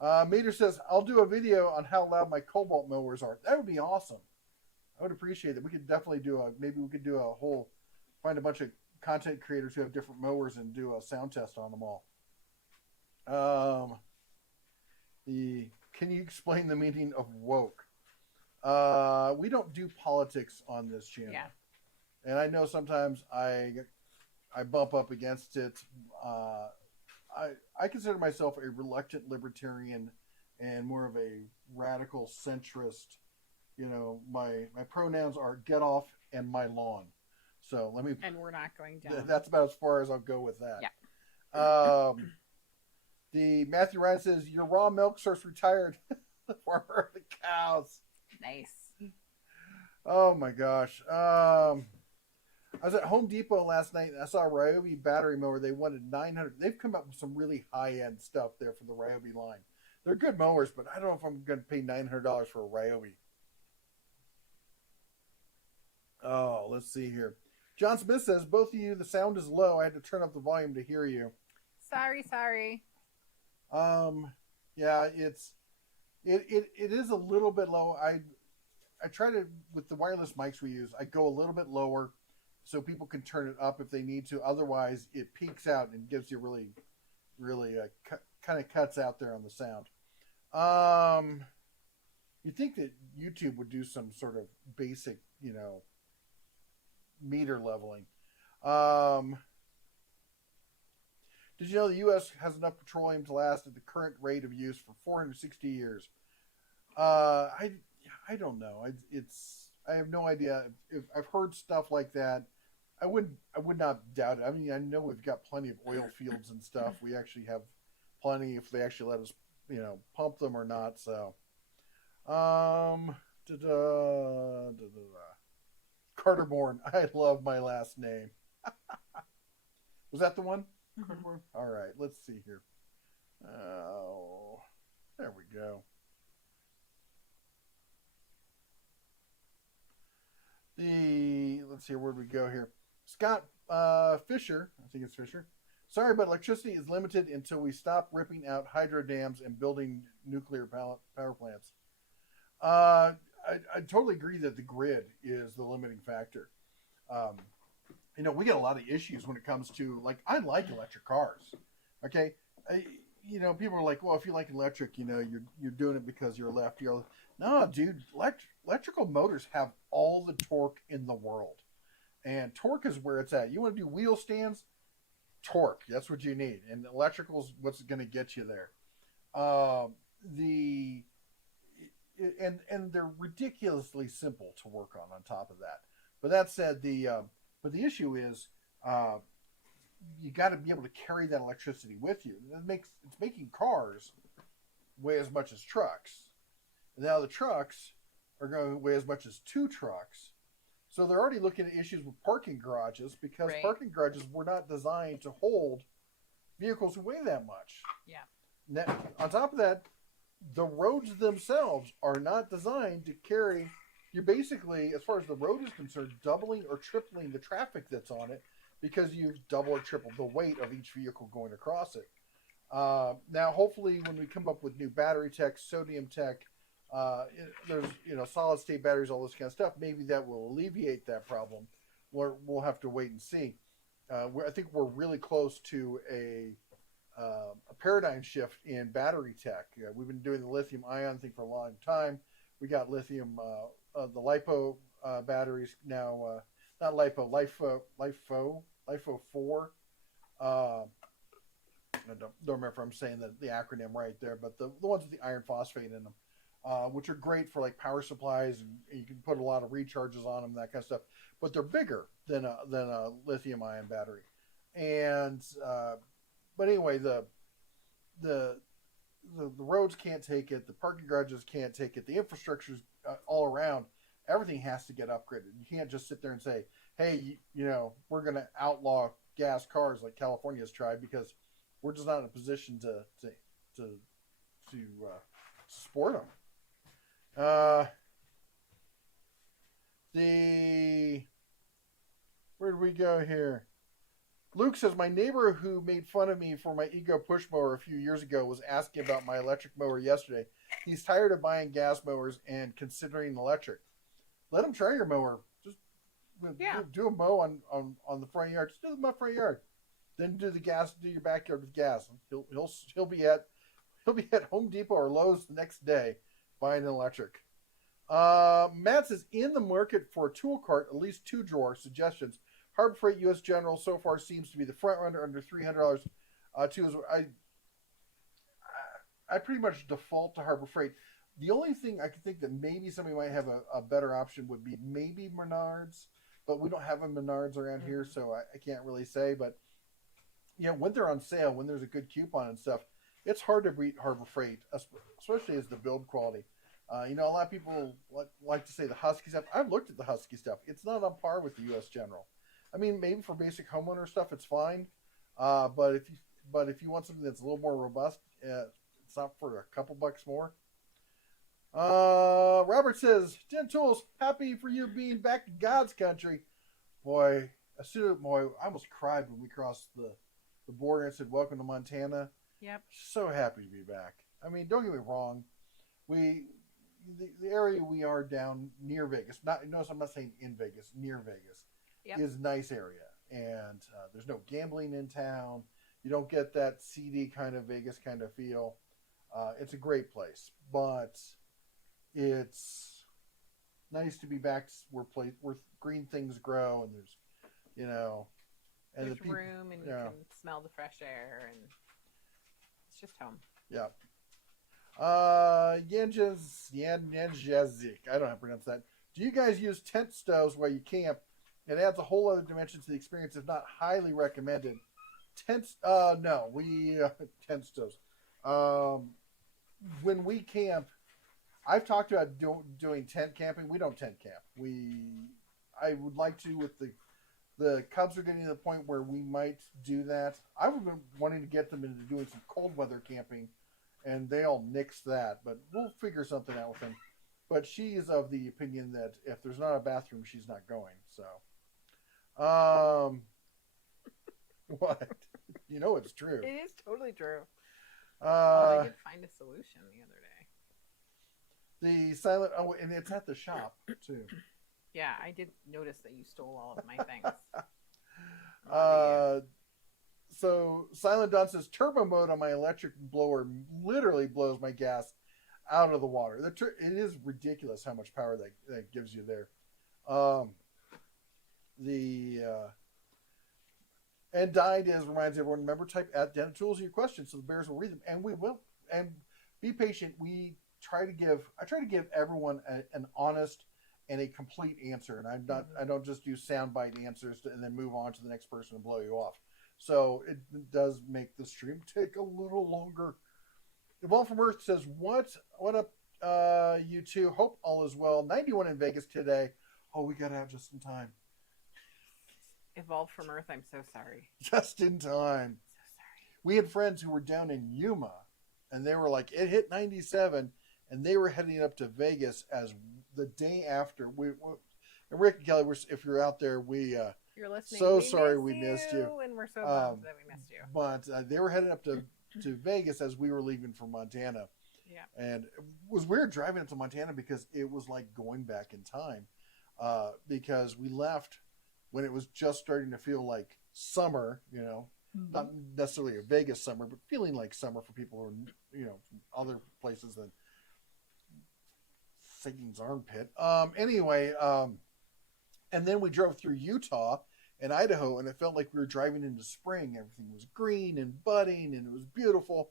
Mater says, "I'll do a video on how loud my Cobalt mowers are." That would be awesome. I would appreciate it. We could definitely find a bunch of content creators who have different mowers and do a sound test on them all. Can you explain the meaning of woke? We don't do politics on this channel. Yeah. And I know sometimes I bump up against it. I consider myself a reluctant libertarian and more of a radical centrist. You know, my pronouns are get off and my lawn. So let me. And we're not going down. That's about as far as I'll go with that. Yeah. The Matthew Ryan says, "Your raw milk source retired." The farmer of the cows. Nice. Oh my gosh. I was at Home Depot last night and I saw a Ryobi battery mower. They wanted $900. They've come up with some really high-end stuff there for the Ryobi line. They're good mowers, but I don't know if I'm going to pay $900 for a Ryobi. Oh, let's see here. John Smith says, "Both of you, the sound is low. I had to turn up the volume to hear you." Sorry. Yeah, it is a little bit low. I try to, with the wireless mics we use, I go a little bit lower so people can turn it up if they need to. Otherwise, it peaks out and gives you really kind of cuts out there on the sound. You'd think that YouTube would do some sort of basic, meter leveling. Did you know the U.S. has enough petroleum to last at the current rate of use for 460 years? I don't know. I have no idea. If I've heard stuff like that, I would not doubt it. I mean, I know we've got plenty of oil fields and stuff. We actually have plenty if they actually let us, pump them or not. So, Carterborn. I love my last name. Was that the one? Mm-hmm. All right, let's see here. Oh, there we go. Let's see, where'd we go here? Scott Fisher, I think it's Fisher. "Sorry, but electricity is limited until we stop ripping out hydro dams and building nuclear power plants." I totally agree that the grid is the limiting factor. We get a lot of issues when it comes to, I like electric cars. Okay. People are like, well, if you like electric, you're doing it because you're left. No, dude, electrical motors have all the torque in the world. And torque is where it's at. You want to do wheel stands? Torque. That's what you need. And electrical's what's going to get you there. And they're ridiculously simple to work on top of that. But that said, but the issue is you got to be able to carry that electricity with you. It's making cars weigh as much as trucks. Now the trucks are going to weigh as much as 2 trucks. So they're already looking at issues with parking garages because parking garages were not designed to hold vehicles who weigh that much. Yeah. Now, on top of that, the roads themselves are not designed to carry. You're basically, as far as the road is concerned, doubling or tripling the traffic that's on it because you've double or tripled the weight of each vehicle going across it. Now, hopefully, when we come up with new battery tech, sodium tech, there's solid state batteries, all this kind of stuff. Maybe that will alleviate that problem. We'll have to wait and see. I think we're really close to a paradigm shift in battery tech. We've been doing the lithium ion thing for a long time. We got lithium, the LiPo batteries now. Not LiPo, LiFo 4. don't remember if I'm saying the acronym right there, but the ones with the iron phosphate in them, which are great for like power supplies, and you can put a lot of recharges on them, that kind of stuff. But they're bigger than a lithium ion battery, and but anyway, the roads can't take it, the parking garages can't take it, the infrastructure's all around. Everything has to get upgraded. You can't just sit there and say, hey, we're going to outlaw gas cars like California has tried, because we're just not in a position to support them. Where did we go here? Luke says, my neighbor who made fun of me for my Ego push mower a few years ago was asking about my electric mower yesterday. He's tired of buying gas mowers and considering electric. Let him try your mower. Just do a mow on the front yard. Just do the front yard. Then do your backyard with gas. He'll be at Home Depot or Lowe's the next day buying an electric. Matt says, in the market for a tool cart, at least 2 drawer suggestions. Harbor Freight US General so far seems to be the front runner, under $300. I pretty much default to Harbor Freight. The only thing I could think that maybe somebody might have a better option would be maybe Menards, but we don't have a Menards around here, so I can't really say. But when they're on sale, when there's a good coupon and stuff, it's hard to beat Harbor Freight, especially as the build quality. A lot of people like to say the Husky stuff. I've looked at the Husky stuff. It's not on par with the US General. I mean, maybe for basic homeowner stuff, it's fine. But if you want something that's a little more robust, it's not for a couple bucks more. Robert says, 10 Tools, happy for you being back to God's country. Boy, I almost cried when we crossed the border and said, welcome to Montana. Yep. So happy to be back. I mean, don't get me wrong. The area we are down near Vegas, notice I'm not saying in Vegas, near Vegas, is a nice area. And there's no gambling in town. You don't get that seedy kind of Vegas kind of feel. It's a great place, but it's nice to be back where green things grow, and there's, and there's room, and you can smell the fresh air, and it's just home. Yeah. Yanjazik, I don't know how to pronounce that. Do you guys use tent stoves while you camp? It adds a whole other dimension to the experience, if not highly recommended. No, we tent stoves. When we camp, I've talked about doing tent camping. We don't tent camp. I would like to, with the Cubs are getting to the point where we might do that. I've been wanting to get them into doing some cold weather camping, and they all nixed that, but we'll figure something out with them. But she is of the opinion that if there's not a bathroom, she's not going. So, what? It's true. It is totally true. I did find a solution the other day. The silent, and it's at the shop too. Yeah, I did notice that you stole all of my things. So Silent Don says, turbo mode on my electric blower literally blows my gas out of the water. It is ridiculous how much power that gives you there. And Died is reminds everyone, remember, type at Den Tools your questions so the bears will read them, and we will. And be patient. I try to give everyone an honest and a complete answer, and I don't just use soundbite answers and then move on to the next person and blow you off. So it does make the stream take a little longer. Evolve from Earth says, what up, you two? Hope all is well. 91 in Vegas today. Oh, we got out just in time. Evolve from Earth, I'm so sorry. Just in time. So sorry. We had friends who were down in Yuma, and they were like, it hit 97, and they were heading up to Vegas as the day after. And Rick and Kelly, if you're out there, you're listening. So sorry we missed you. And we're so bummed that we missed you. But they were heading up to Vegas as we were leaving from Montana. Yeah. And it was weird driving up to Montana because it was like going back in time. Because we left when it was just starting to feel like summer, not necessarily a Vegas summer, but feeling like summer for people who are, from other places than Satan's armpit. And then we drove through Utah, in Idaho, and it felt like we were driving into spring. Everything was green and budding, and it was beautiful.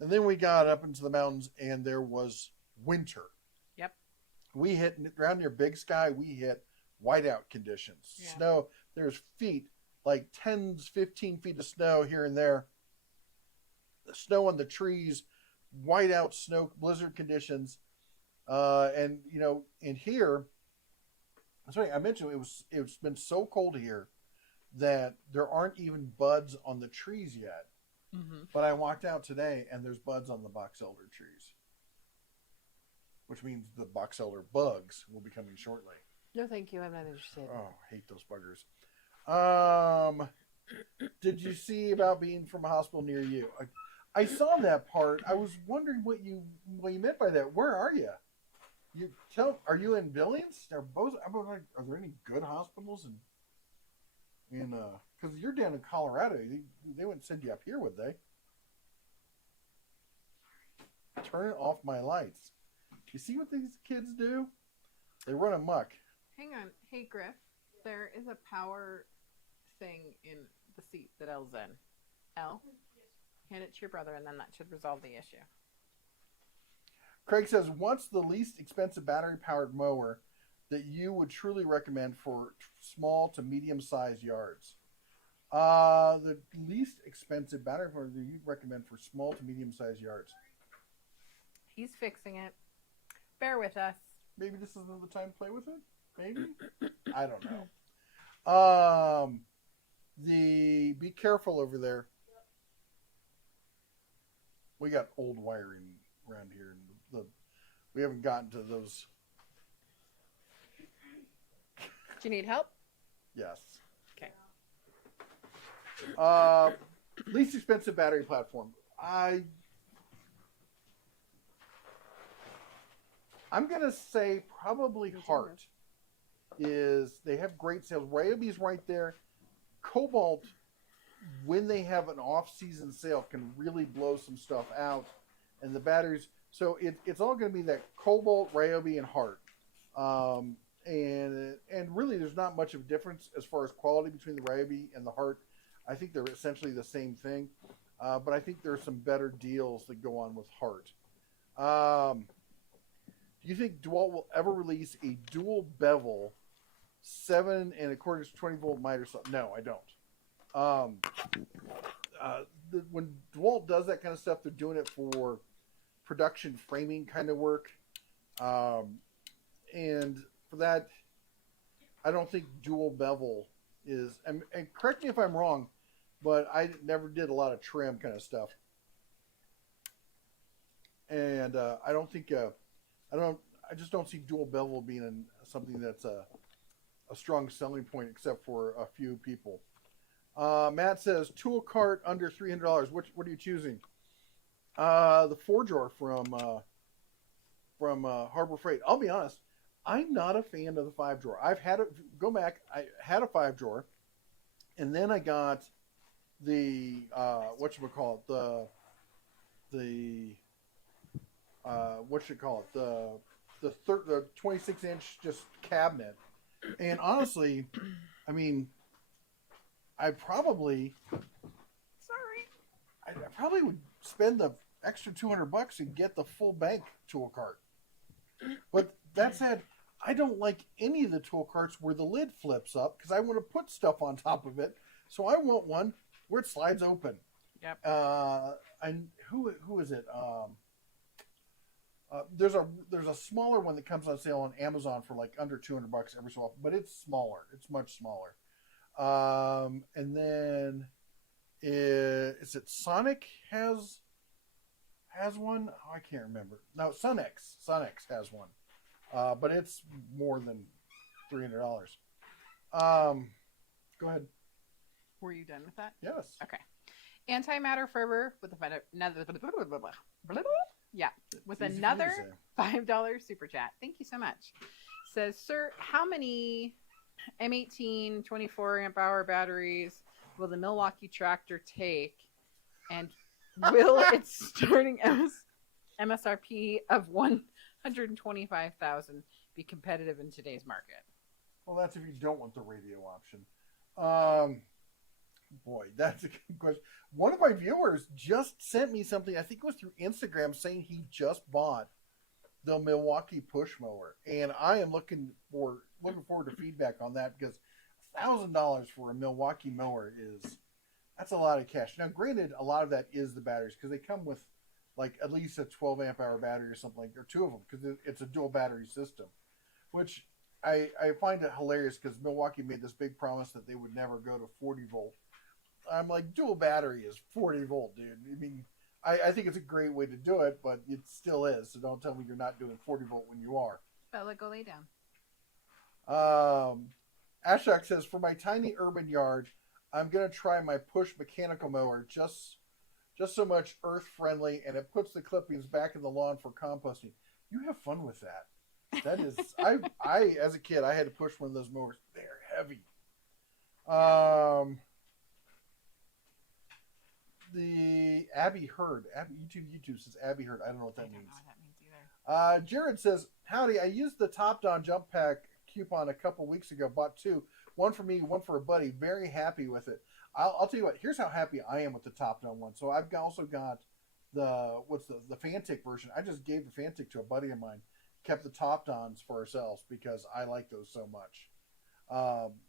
And then we got up into the mountains, and there was winter. Yep. We hit, around near Big Sky, we hit whiteout conditions. Yeah. Snow, there's feet, like 10, 15 feet of snow here and there. The snow on the trees, whiteout snow, blizzard conditions. And, you know, in here, sorry, I mentioned it's been so cold here that there aren't even buds on the trees yet. Mm-hmm. But I walked out today and there's buds on the box elder trees, which means the box elder bugs will be coming shortly. No, thank you. I'm not interested. Oh, I hate those buggers. Did you see about being from a hospital near you? I saw that part. I was wondering what you meant by that. Where are you? Are you in Billings? Are there any good hospitals in because you're down in Colorado. They wouldn't send you up here, would they? Turn off my lights. You see what these kids do? They run amok. Hang on. Hey, Griff. There is a power thing in the seat that Elle's in. Elle? Hand it to your brother, and then that should resolve the issue. Craig says, what's the least expensive battery-powered mower that you would truly recommend for small to medium-sized yards? The least expensive battery-powered that you'd recommend for small to medium-sized yards? He's fixing it. Bear with us. Maybe this isn't the time to play with it? Maybe? I don't know. Be careful over there. We got old wiring around here. We haven't gotten to those. Do you need help? Yes. Okay. Least expensive battery platform. I'm gonna say probably Hart. They have great sales. Ryobi's right there. Cobalt, when they have an off-season sale, can really blow some stuff out, and the batteries. So it's all going to be that Cobalt, Ryobi, and Hart, and really there's not much of a difference as far as quality between the Ryobi and the Hart. I think they're essentially the same thing, but I think there are some better deals that go on with Hart. Do you think DeWalt will ever release a dual bevel 7 1/4 20-volt miter? No, I don't. When DeWalt does that kind of stuff, they're doing it for production framing kind of work. And for that, I don't think dual bevel is, and correct me if I'm wrong, but I never did a lot of trim kind of stuff. And I don't think, I just don't see dual bevel being something that's a strong selling point except for a few people. Matt says tool cart under $300. What are you choosing? The 4-drawer from Harbor Freight. I'll be honest, I'm not a fan of the 5-drawer. I had a 5-drawer, and then I got the the 26-inch just cabinet. And honestly, I mean, I probably would spend the extra $200 and get the full bank tool cart. But that said, I don't like any of the tool carts where the lid flips up because I want to put stuff on top of it. So I want one where it slides open. Yep. And who is it? There's a smaller one that comes on sale on Amazon for like under $200 every so often, but it's smaller. It's much smaller. And then is it Sonic has one? Oh, I can't remember. No, Sonex has one. But it's more than $300. Go ahead. Were you done with that? Yes. Okay. Antimatter fervor with another $5 super chat. Thank you so much. Says, sir, how many M18 24 amp hour batteries will the Milwaukee tractor take, and will its starting MSRP of $125,000 be competitive in today's market? Well, that's if you don't want the radio option. Boy, that's a good question. One of my viewers just sent me something. I think it was through Instagram saying he just bought the Milwaukee push mower, and I am looking forward to feedback on that because $1,000 for a Milwaukee mower that's a lot of cash. Now, granted, a lot of that is the batteries because they come with like at least a 12 amp hour battery or something like, or two of them because it's a dual battery system, which I find it hilarious because Milwaukee made this big promise that they would never go to 40 volt. I'm like, dual battery is 40 volt, dude. I mean, I think it's a great way to do it, but it still is. So don't tell me you're not doing 40 volt when you are. Bella, go lay down. Ashok says, for my tiny urban yard, I'm going to try my push mechanical mower just so much earth friendly, and it puts the clippings back in the lawn for composting. You have fun with that. That is, I as a kid, I had to push one of those mowers. They're heavy. The Abby Heard. YouTube says Abby Heard. I don't know what that means. I don't know what that means either. Jared says, howdy, I used the Top Down Jump Pack coupon a couple weeks ago. Bought two. One for me, one for a buddy. Very happy with it. I'll tell you what. Here's how happy I am with the Top Down one. So I've also got the Fantic version. I just gave the Fantic to a buddy of mine. Kept the Top Downs for ourselves because I like those so much.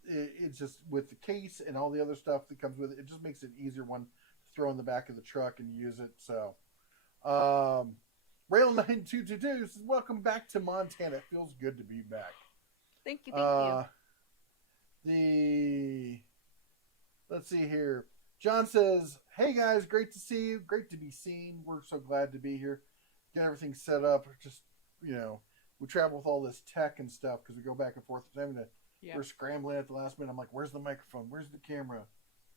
It's just with the case and all the other stuff that comes with it. It just makes it an easier one to throw in the back of the truck and use it. So, Rail9222 says, welcome back to Montana. It feels good to be back. Thank you. Let's see here. John says, hey guys, great to see you. Great to be seen. We're so glad to be here. Get everything set up. Just, we travel with all this tech and stuff because we go back and forth. We're scrambling at the last minute. I'm like, where's the microphone? Where's the camera?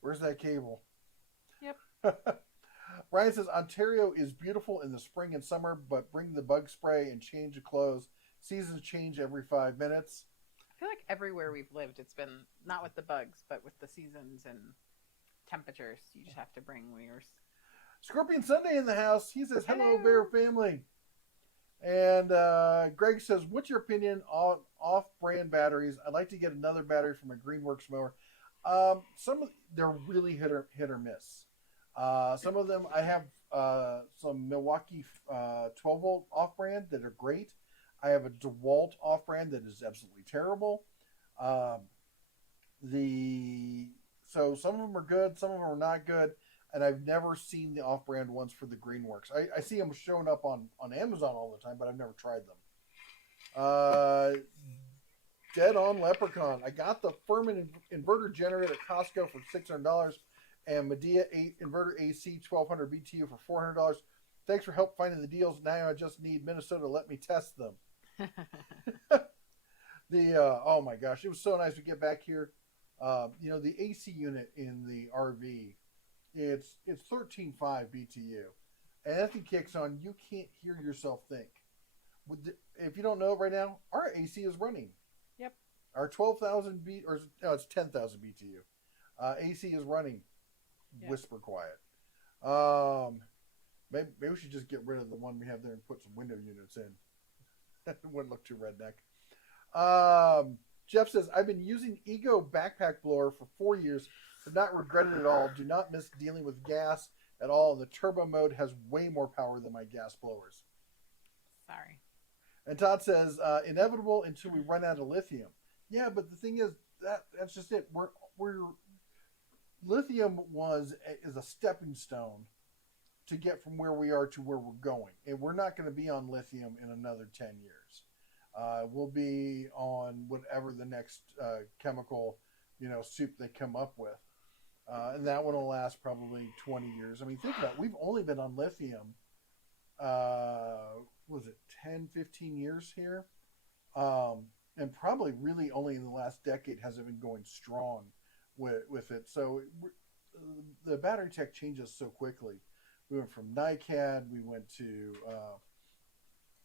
Where's that cable? Yep. Ryan says, Ontario is beautiful in the spring and summer, but bring the bug spray and change the clothes. Seasons change every 5 minutes. I feel like everywhere we've lived, it's been not with the bugs, but with the seasons and temperatures. You just have to bring yours. Scorpion Sunday in the house. He says, hello, Bear family. And Greg says, what's your opinion on off-brand batteries? I'd like to get another battery from a Greenworks mower. They're really hit or miss. Some of them, I have some Milwaukee 12 volt off-brand that are great. I have a DeWalt off-brand that is absolutely terrible. So some of them are good, some of them are not good, and I've never seen the off-brand ones for the Greenworks. I see them showing up on Amazon all the time, but I've never tried them. Dead on Leprechaun. I got the Furman inverter generator at Costco for $600 and Medea 8 inverter AC 1200 BTU for $400. Thanks for help finding the deals. Now I just need Minnesota to let me test them. Oh my gosh, it was so nice to get back here. The AC unit in the RV, it's 13.5 BTU, and that thing kicks on. You can't hear yourself think. If you don't know it right now, our AC is running. Yep. Our 12,000 it's 10,000 BTU. AC is running. Yep. Whisper quiet. Maybe we should just get rid of the one we have there and put some window units in. It wouldn't look too redneck. Jeff says, I've been using Ego backpack blower for 4 years, but not regret it at all. Do not miss dealing with gas at all. The turbo mode has way more power than my gas blowers. Sorry. And Todd says, inevitable until we run out of lithium. Yeah, but the thing is, that's just it. Lithium is a stepping stone to get from where we are to where we're going. And we're not going to be on lithium in another 10 years. We'll be on whatever the next chemical, soup they come up with. And that one will last probably 20 years. I mean, think about it. We've only been on lithium, 10, 15 years here? And probably really only in the last decade has it been going strong with it. So the battery tech changes so quickly. We went from NiCad, we went to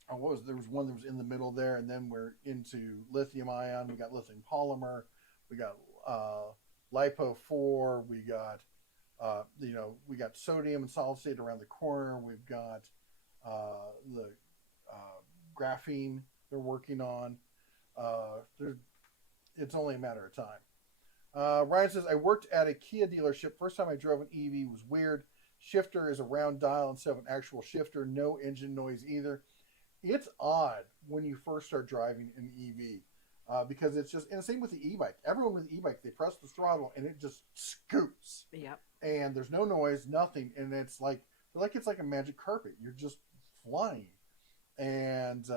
there was one that was in the middle there, and then we're into lithium ion. We got lithium polymer, we got lipo 4, we got we got sodium and solid state around the corner. We've got the graphene they're working on. It's only a matter of time. Ryan says, I worked at a Kia dealership. First time I drove an EV was weird. Shifter is a round dial instead of an actual shifter. No engine noise either. It's odd when you first start driving an EV because it's just, and the same with the e-bike. Everyone with the e-bike, they press the throttle and it just scoots. Yep. And there's no noise, nothing. And it's like it's like a magic carpet. You're just flying. And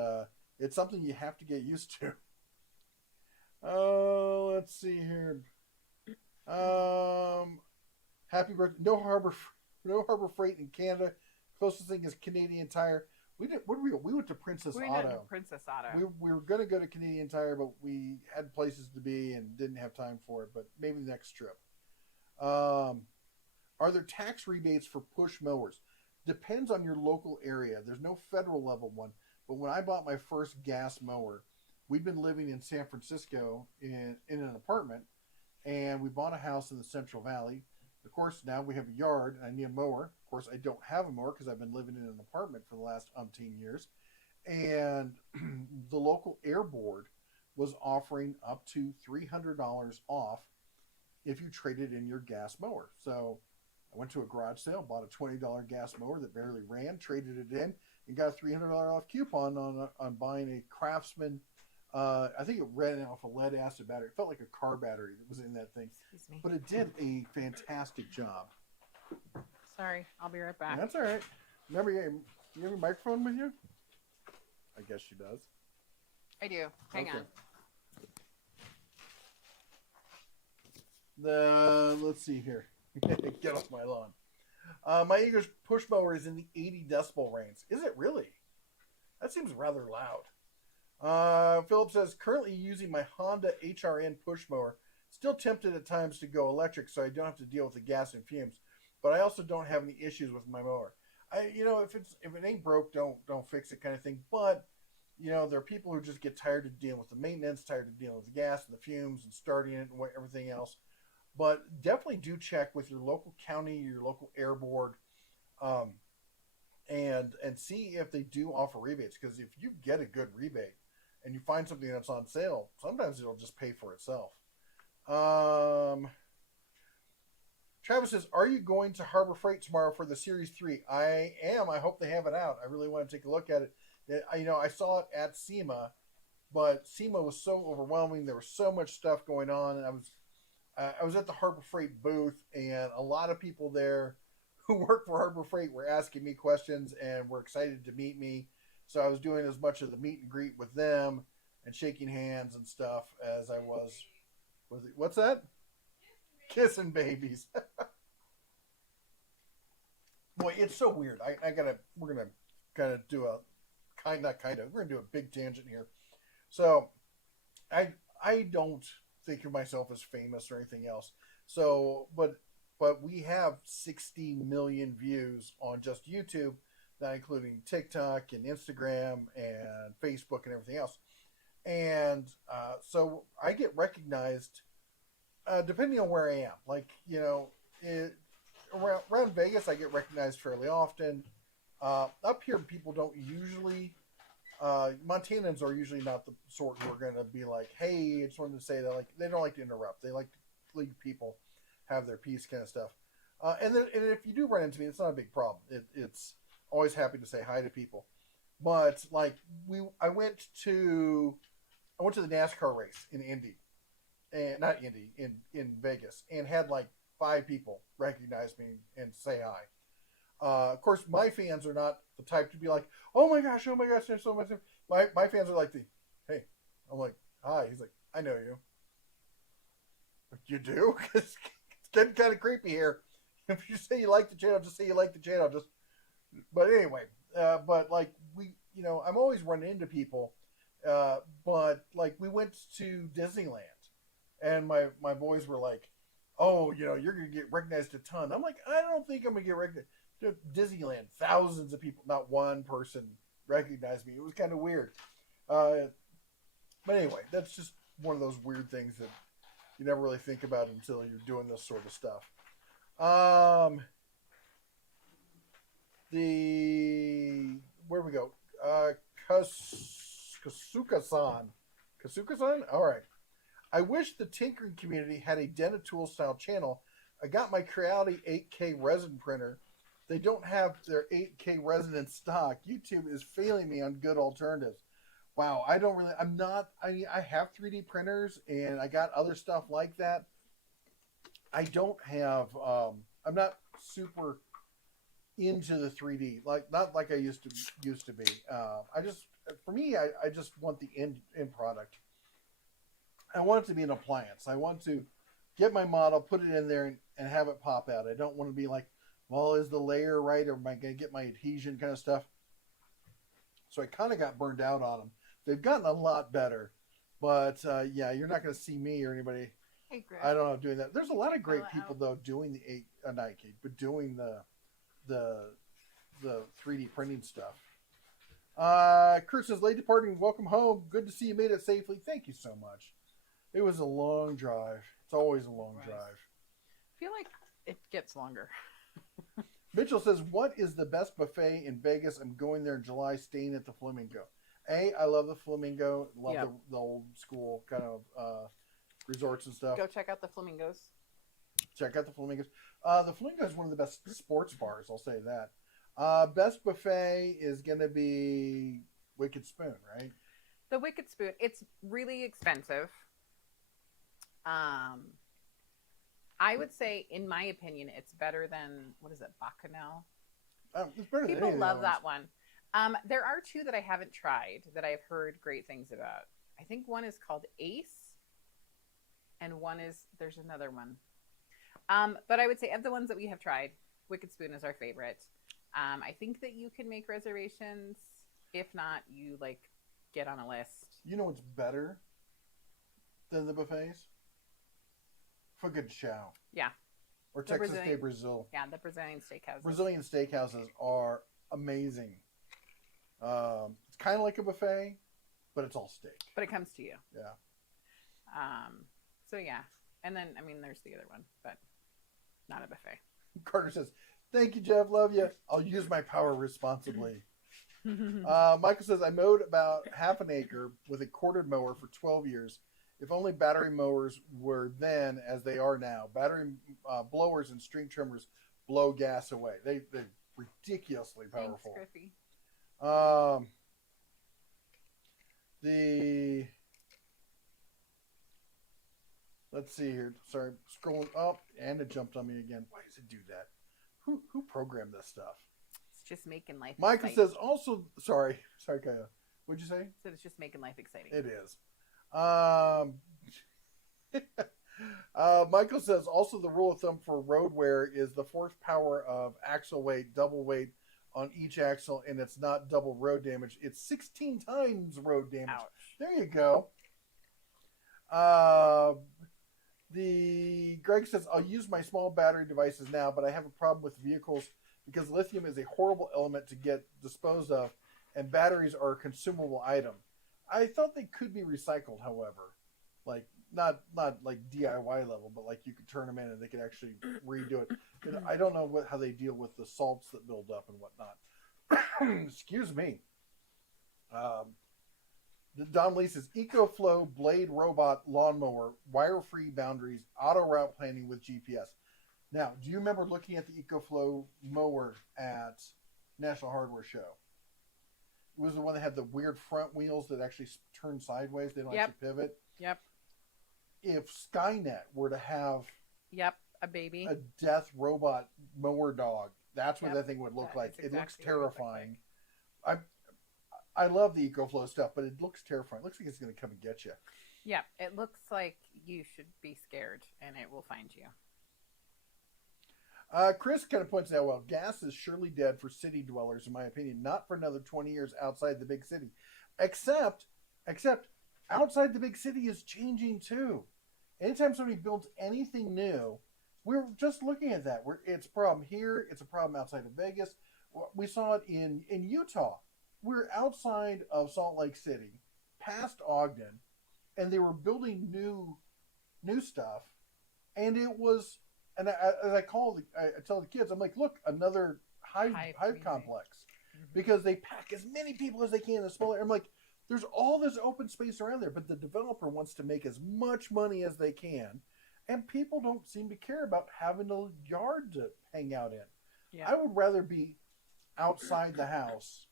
it's something you have to get used to. Oh, let's see here. Happy birthday! No harbor freight in Canada. Closest thing is Canadian Tire. We did. What did we go? We went to Princess Auto. Princess Auto. We were going to go to Canadian Tire, but we had places to be and didn't have time for it. But maybe the next trip. Are there tax rebates for push mowers? Depends on your local area. There's no federal level one. But when I bought my first gas mower, we'd been living in San Francisco in an apartment, and we bought a house in the Central Valley. Of course, now we have a yard, and I need a mower. Of course, I don't have a mower because I've been living in an apartment for the last umpteen years. And the local air board was offering up to $300 off if you traded in your gas mower. So I went to a garage sale, bought a $20 gas mower that barely ran, traded it in, and got a $300 off coupon on buying a Craftsman. I think it ran off a lead acid battery. It felt like a car battery that was in that thing. Excuse me. But it did a fantastic job. Sorry, I'll be right back. That's all right. Remember, you have your microphone with you? I guess she does. I do. Hang on. Let's see here. Get off my lawn. My Eagles push mower is in the 80 decibel range. Is it really? That seems rather loud. Philip says, currently using my Honda HRN push mower. Still tempted at times to go electric so I don't have to deal with the gas and fumes. But I also don't have any issues with my mower. If it ain't broke, don't fix it kind of thing. But, there are people who just get tired of dealing with the maintenance, tired of dealing with the gas and the fumes and starting it and everything else. But definitely do check with your local county, your local air board, and see if they do offer rebates. Because if you get a good rebate and you find something that's on sale, sometimes it'll just pay for itself. Travis says, are you going to Harbor Freight tomorrow for the Series 3? I am. I hope they have it out. I really want to take a look at it. I saw it at SEMA, but SEMA was so overwhelming. There was so much stuff going on, and I was at the Harbor Freight booth, and a lot of people there who work for Harbor Freight were asking me questions and were excited to meet me. So I was doing as much of the meet and greet with them and shaking hands and stuff as I was. What's that? Kissing babies. Boy, it's so weird. We're gonna kind of do we're gonna do a big tangent here. So I don't think of myself as famous or anything else. So, but we have 60 million views on just YouTube, not including TikTok and Instagram and Facebook and everything else. And so I get recognized depending on where I am. Like, around Vegas, I get recognized fairly often. Up here, people don't usually. Montanans are usually not the sort who are going to be like, hey, I just wanted to say that. Like, they don't like to interrupt. They like to leave people have their piece kind of stuff. And if you do run into me, it's not a big problem. It's always happy to say hi to people. But like I went to the NASCAR race in Indy, and not Indy, in Vegas, and had like 5 people recognize me and say hi. Of course, my fans are not the type to be like, oh my gosh, there's so much. My fans are like hey. I'm like, hi. He's like, I know you. You do? It's getting kind of creepy here. If you say you like the channel, just say you like the channel. But anyway, but like I'm always running into people. But like we went to Disneyland, and my boys were like, oh, you're gonna get recognized a ton. I'm like, I don't think I'm gonna get recognized. Disneyland, thousands of people, not one person recognized me. It was kind of weird. But anyway, that's just one of those weird things that you never really think about until you're doing this sort of stuff. Where do we go? Kasuka-san. Kasuka-san? All right. I wish the tinkering community had a Denatool style channel. I got my Creality 8K resin printer. They don't have their 8K resin in stock. YouTube is failing me on good alternatives. Wow, I have 3D printers and I got other stuff like that. I don't have, I'm not super into the 3D, not like I used to be. For me, I just want the end product. I want it to be an appliance. I want to get my model, put it in there, and have it pop out. I don't want to be like, well, is the layer right, or am I going to get my adhesion kind of stuff? So I kind of got burned out on them. They've gotten a lot better, but yeah, you're not going to see me or anybody. Hey, Greg. I don't know doing that. There's a lot of great people though doing the 8K, but doing the 3D printing stuff. Kurt says, late departing, welcome home. Good to see you made it safely. Thank you so much. It was a long drive. It's always a long drive. I feel like it gets longer. Mitchell says, what is the best buffet in Vegas? I'm going there in July, staying at the Flamingo. I love the Flamingo. Love the old school kind of resorts and stuff. Go check out the Flamingos. Check out the Flamingos. The Flamingo is one of the best sports bars, I'll say that. Best buffet is going to be Wicked Spoon, right? The Wicked Spoon. It's really expensive. I would say, in my opinion, it's better than, what is it, Bacchanal? It's better People than love that one. There are two that I haven't tried that I've heard great things about. I think one is called Ace, and there's another one. But I would say, of the ones that we have tried, Wicked Spoon is our favorite. I think that you can make reservations. If not, you get on a list. You know what's better than the buffets? Fucking Chow. Yeah. Or Texas Day Brazil. Yeah, the Brazilian steakhouses. Brazilian steakhouses are amazing. It's kind of like a buffet, but it's all steak. But it comes to you. Yeah. So yeah. And then, there's the other one, but not a buffet. Carter says, thank you, Jeff. Love you. I'll use my power responsibly. Michael says, I mowed about half an acre with a corded mower for 12 years. If only battery mowers were then as they are now. Battery blowers and string trimmers blow gas away. They're ridiculously powerful. Thanks, Griffey. Let's see here. Sorry, scrolling up, and it jumped on me again. Why does it do that? Who programmed this stuff? It's just making life Michael exciting. says also, sorry, Kaya. What'd you say? So it's just making life exciting. It is. Michael says also the rule of thumb for road wear is the force power of axle weight, double weight on each axle, and it's not double road damage. It's 16 times road damage. Ouch. There you go. Greg says, I'll use my small battery devices now, but I have a problem with vehicles because lithium is a horrible element to get disposed of, and batteries are a consumable item. I thought they could be recycled, however. Not like DIY level, but you could turn them in and they could actually redo it. And I don't know how they deal with the salts that build up and whatnot. Excuse me. Don Lee says, EcoFlow Blade Robot Lawnmower, wire-free boundaries, auto route planning with GPS. Now, do you remember looking at the EcoFlow mower at National Hardware Show? It was the one that had the weird front wheels that actually turn sideways. They don't actually pivot. Yep. If Skynet were to have a baby, a death robot mower dog, that's what that thing would look like. Exactly, it looks terrifying. I love the EcoFlow stuff, but it looks terrifying. It looks like it's going to come and get you. Yeah, it looks like you should be scared, and it will find you. Chris kind of points out, well, gas is surely dead for city dwellers, in my opinion, not for another 20 years outside the big city. Except outside the big city is changing too. Anytime somebody builds anything new, we're just looking at that. It's a problem here. It's a problem outside of Vegas. We saw it in Utah. We're outside of Salt Lake City, past Ogden, and they were building new stuff. And it was, and I tell the kids, I'm like, look, another hive complex. Mm-hmm. Because they pack as many people as they can in a smaller. I'm like, There's all this open space around there, but the developer wants to make as much money as they can, and people don't seem to care about having a yard to hang out in. Yeah. I would rather be outside the house,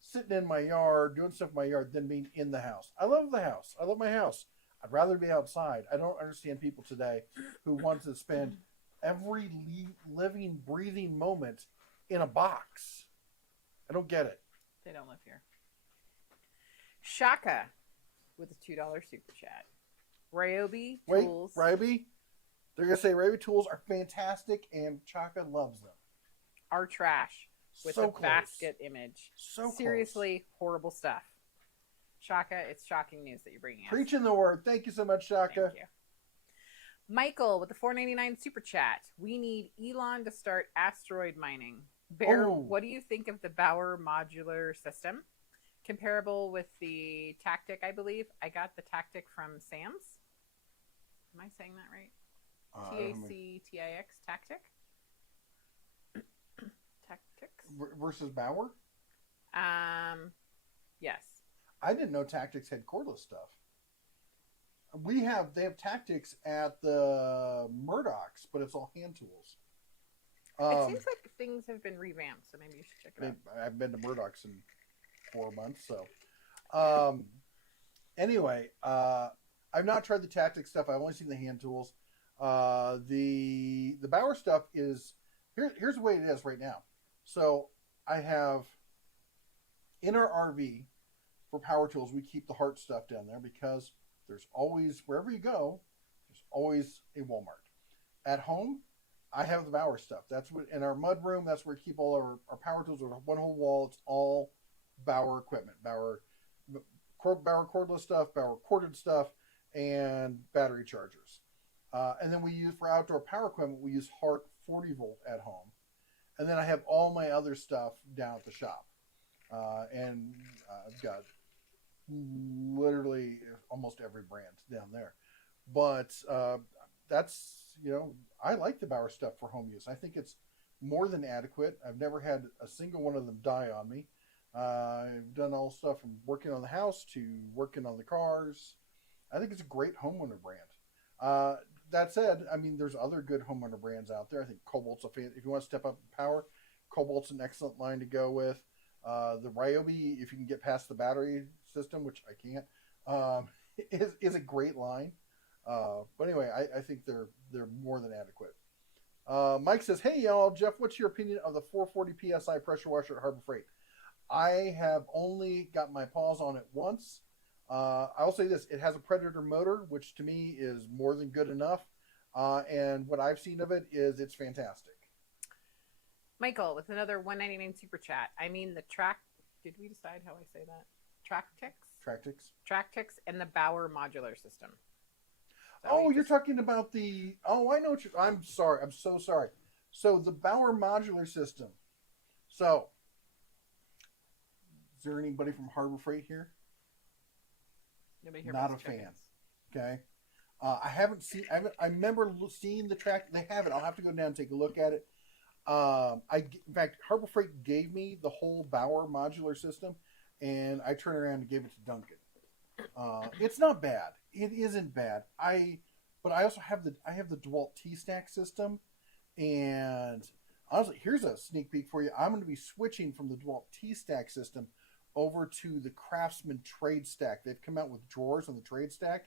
sitting in my yard, doing stuff in my yard, than being in the house. I love the house. I love my house. I'd rather be outside. I don't understand people today who want to spend every living, breathing moment in a box. I don't get it. They don't live here. Shaka with a $2 super chat. Ryobi tools. Wait, Ryobi? They're going to say Ryobi tools are fantastic and Chaka loves them. Are trash with so a close. basket image. So seriously horrible stuff. Shaka, it's shocking news that you're bringing us. Preaching the word. Thank you so much, Shaka. Thank you. Michael with the $4.99 super chat. We need Elon to start asteroid mining. Bear, what do you think of the Bauer modular system? Comparable with the Tactic, I believe. I got the Tactic from Sam's. Am I saying that right? T-A-C-T-I-X, Tactic? Tactics? Versus Bauer? Yes. I didn't know Tactics had cordless stuff. They have Tactics at the Murdoch's, but it's all hand tools. It seems like things have been revamped, so maybe you should check it out. I've been to Murdoch's in 4 months, so. Anyway, I've not tried the Tactics stuff. I've only seen the hand tools. The Bauer stuff is here's the way it is right now. So I have in our RV for power tools, we keep the Hart stuff down there because there's always, wherever you go, there's always a Walmart. At home, I have the Bauer stuff. That's what in our mud room. That's where we keep all our power tools. There's one whole wall. It's all Bauer equipment. Bauer cordless stuff, Bauer corded stuff, and battery chargers. And then we use for outdoor power equipment. We use Hart 40 volt at home, and then I have all my other stuff down at the shop. And I've got literally almost every brand down there. But that's, I like the Bauer stuff for home use. I think it's more than adequate. I've never had a single one of them die on me. I've done all stuff from working on the house to working on the cars. I think it's a great homeowner brand. That said, I mean, there's other good homeowner brands out there. I think Cobalt's if you want to step up in power, Cobalt's an excellent line to go with. The Ryobi, if you can get past the battery system, which I can't, is a great line. But anyway, I think they're more than adequate. Mike says, "Hey y'all, Jeff, what's your opinion of the 440 PSI pressure washer at Harbor Freight?" I have only got my paws on it once. I'll say this: it has a Predator motor, which to me is more than good enough. And what I've seen of it is it's fantastic. Michael with another $1.99 super chat. I mean the did we decide how I say that? Tractix and the Bauer modular system. Oh, you're talking about I know what I'm sorry. I'm so sorry. So the Bauer modular system. So, is there anybody from Harbor Freight here? Nobody here. Not a fan. Okay. I haven't seen. I remember seeing the track. They have it. I'll have to go down and take a look at it. In fact, Harbor Freight gave me the whole Bauer modular system, and I turned around and gave it to Duncan. It's not bad. It isn't bad. But I also have the DeWalt T-Stack system, and honestly, here's a sneak peek for you. I'm going to be switching from the DeWalt T-Stack system over to the Craftsman Trade Stack. They've come out with drawers on the Trade Stack,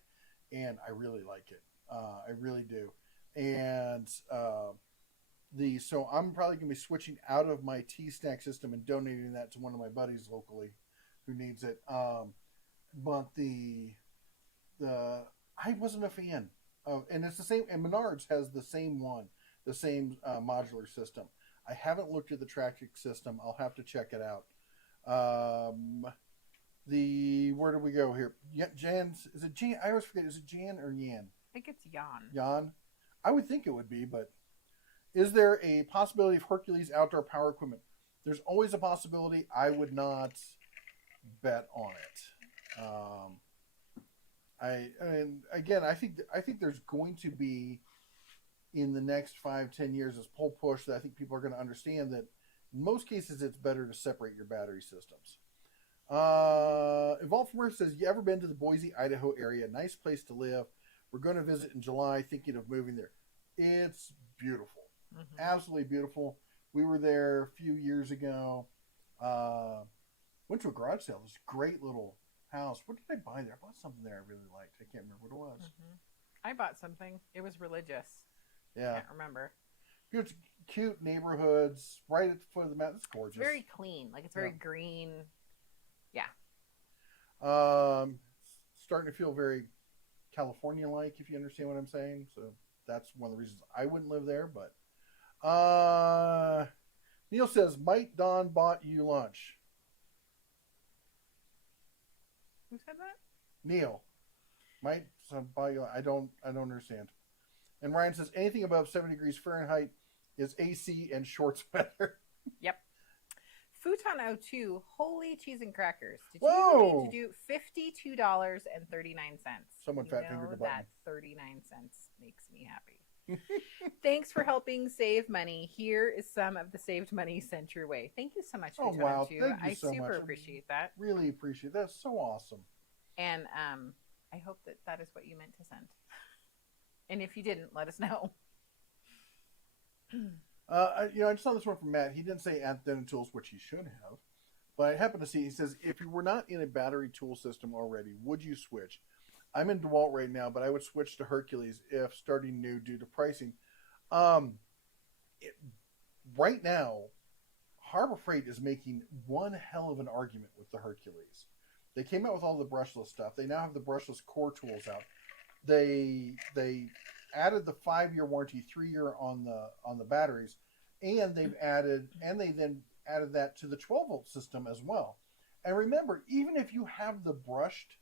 and I really like it. I really do. And so I'm probably going to be switching out of my T-Stack system and donating that to one of my buddies locally who needs it. But I wasn't a fan of, and it's the same. And Menards has the same one, the same modular system. I haven't looked at the Tractic system. I'll have to check it out. Where do we go here? Jan's, is it Jan? I always forget. Is it Jan or Yan? I think it's Jan. Jan? I would think it would be, but is there a possibility of Hercules outdoor power equipment? There's always a possibility. I would not bet on it. I think there's going to be, in the next 5-10 years, this pull push that I think people are going to understand that in most cases it's better to separate your battery systems. Evolved from Earth says, you ever been to the Boise, Idaho area? Nice place to live. We're going to visit in July, thinking of moving there. It's beautiful. Mm-hmm. Absolutely beautiful. We were there a few years ago. Went to a garage sale. This great little house. What did I buy there? I bought something there I really liked. I can't remember what it was. Mm-hmm. I bought something. It was religious. Yeah. I can't remember. Good, cute neighborhoods right at the foot of the mountain. It's gorgeous. It's very clean. Like, it's very green. Yeah. Starting to feel very California-like, if you understand what I'm saying. So that's one of the reasons I wouldn't live there. But Neil says, might Don bought you lunch? Who said that? Neil. Might buy you. I don't understand. And Ryan says, anything above 70 degrees Fahrenheit is AC and shorts weather. Yep. Futon 02, holy cheese and crackers. Did Whoa! you need to do $52.39? Someone fat fingered the button. That 39 cents makes me happy. Thanks for helping save money. Here is some of the saved money sent your way. Thank you so much, Futon 02. Wow. Thank you I so much. super appreciate that. Really appreciate that. That's so awesome. And I hope that is what you meant to send. And if you didn't, let us know. I just saw this one from Matt. He didn't say antenna tools, which he should have. But I happened to see, he says, if you were not in a battery tool system already, would you switch? I'm in DeWalt right now, but I would switch to Hercules if starting new due to pricing. Right now, Harbor Freight is making one hell of an argument with the Hercules. They came out with all the brushless stuff. They now have the brushless core tools out. They added the 5-year warranty, 3-year on the batteries, and they then added that to the 12-volt system as well. And remember, even if you have the brushed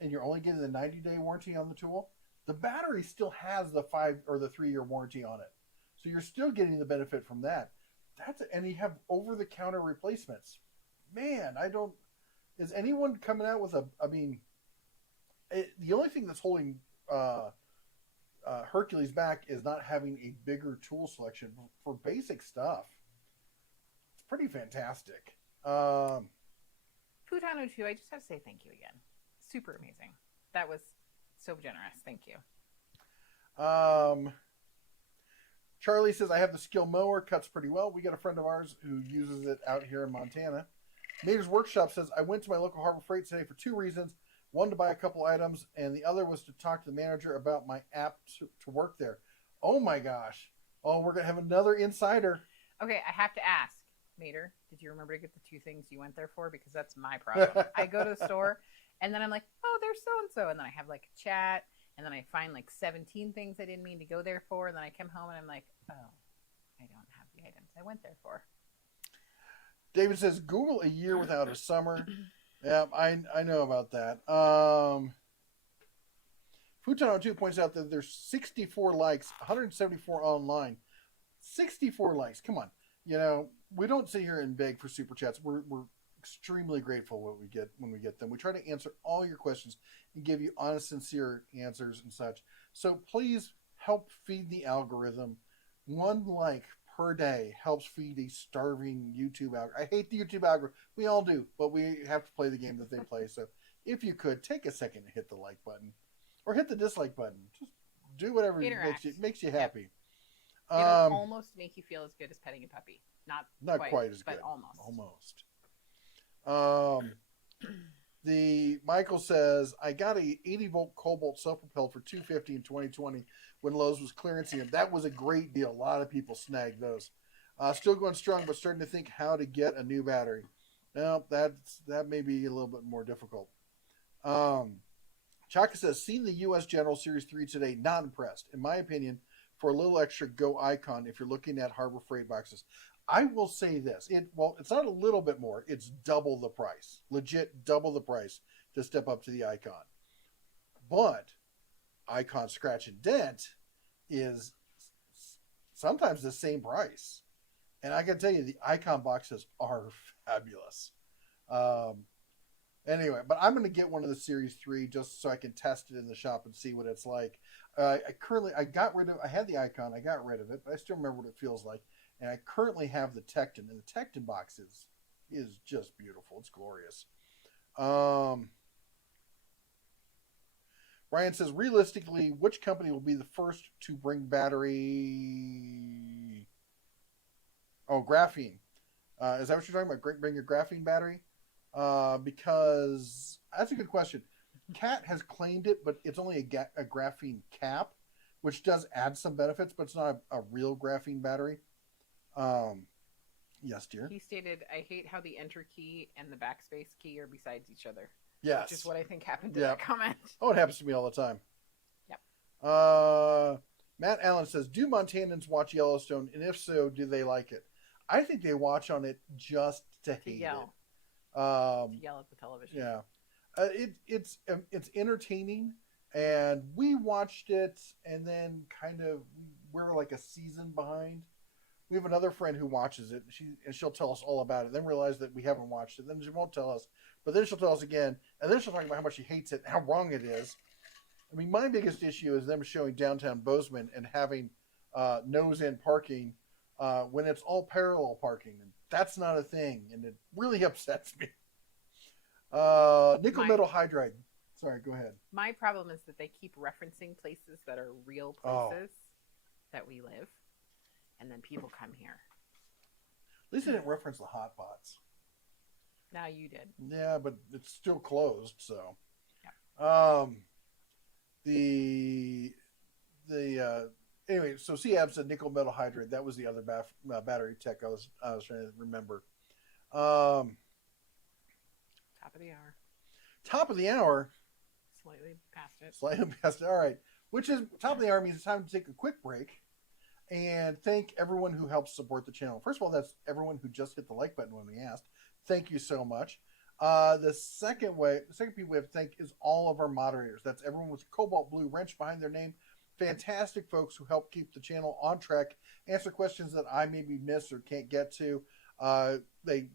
and you're only getting the 90-day warranty on the tool, the battery still has the 5 or the 3-year warranty on it. So you're still getting the benefit from that. And you have over-the-counter replacements. Man, is anyone coming out with the only thing that's holding Hercules back is not having a bigger tool selection for basic stuff. It's pretty fantastic. Futon 02, I just have to say thank you again. Super amazing. That was so generous. Thank you. Charlie says, I have the skill mower, cuts pretty well. We got a friend of ours who uses it out here in Montana. Mater's Workshop says, I went to my local Harbor Freight today for 2 reasons. One, to buy a couple items, and the other was to talk to the manager about my app to work there. Oh my gosh. Oh, we're going to have another insider. Okay, I have to ask, Mater, did you remember to get the 2 things you went there for? Because that's my problem. I go to the store, and then I'm like, oh, there's so-and-so. And then I have like a chat, and then I find like 17 things I didn't mean to go there for. And then I come home, and I'm like, oh, I don't have the items I went there for. David says, Google a year without a summer. Yeah, I know about that. Futon 02 points out that there's 64 likes, 174 online. 64 likes. Come on. We don't sit here and beg for super chats. We're extremely grateful when we get them. We try to answer all your questions and give you honest, sincere answers and such. So please help feed the algorithm. 1 like per day helps feed a starving YouTube algorithm. I hate the YouTube algorithm. We all do, but we have to play the game that they play. So if you could, take a second to hit the like button or hit the dislike button. Just do whatever makes you happy. It'll almost make you feel as good as petting a puppy. Not quite as good, but almost. The Michael says, I got a 80-volt Cobalt self-propelled for $250 in 2020 when Lowe's was clearancing them. That was a great deal. A lot of people snagged those. Still going strong, but starting to think how to get a new battery. Now, that may be a little bit more difficult. Chaka says, seen the U.S. General Series 3 today. Not impressed. In my opinion, for a little extra, go Icon if you're looking at Harbor Freight boxes. I will say this. It's not a little bit more. It's double the price. Legit double the price to step up to the Icon. But Icon Scratch and Dent is sometimes the same price. And I can tell you, the Icon boxes are fabulous. Anyway, but I'm going to get one of the Series 3 just so I can test it in the shop and see what it's like. I had the Icon. I got rid of it, but I still remember what it feels like. And I currently have the Tecton, and the Tecton box is is just beautiful. It's glorious. Brian says, realistically, which company will be the first to bring battery? Oh, graphene. Is that what you're talking about? Bring your graphene battery? Because that's a good question. Cat has claimed it, but it's only a graphene cap, which does add some benefits, but it's not a real graphene battery. Yes, dear. He stated, I hate how the enter key and the backspace key are besides each other. Yes. Which is what I think happened to that comment. Oh, it happens to me all the time. Yep. Matt Allen says, do Montanans watch Yellowstone? And if so, do they like it? I think they watch on it just to hate yell. it. To yell at the television. Yeah. It's entertaining. And we watched it, and then we're like a season behind. We have another friend who watches it, and she'll tell us all about it. Then realize that we haven't watched it. Then she won't tell us, but then she'll tell us again, and then she'll talk about how much she hates it and how wrong it is. I mean, my biggest issue is them showing downtown Bozeman and having nose-in parking when it's all parallel parking, and that's not a thing, and it really upsets me. Nickel metal hydride. Sorry, go ahead. My problem is that they keep referencing places that are real places that we live, and then people come here. At least they didn't reference the hot pots. No, you did. Yeah, but it's still closed, so. Yeah. Anyway, so CAB said nickel metal hydride. That was the other battery tech I was trying to remember. Top of the hour. Top of the hour. Slightly past it. Slightly past it. All right. Which is top of the hour means it's time to take a quick break and thank everyone who helps support the channel. First of all, that's everyone who just hit the like button when we asked. Thank you so much. The second people we have to thank is all of our moderators. That's everyone with cobalt blue wrench behind their name. Fantastic folks who help keep the channel on track, answer questions that I maybe miss or can't get to. They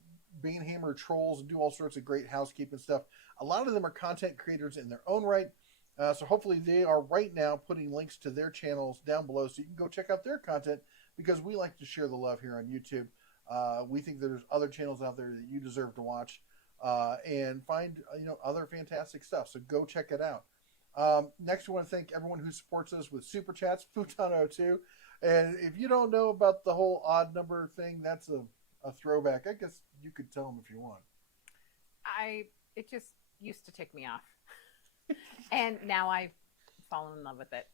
hammer trolls and do all sorts of great housekeeping stuff. A lot of them are content creators in their own right. So hopefully they are right now putting links to their channels down below so you can go check out their content because we like to share the love here on YouTube. We think there's other channels out there that you deserve to watch and find other fantastic stuff. So go check it out. Next, we want to thank everyone who supports us with Super Chats, Futon02. And if you don't know about the whole odd number thing, that's a throwback. I guess you could tell them if you want. It just used to tick me off. And now I've fallen in love with it.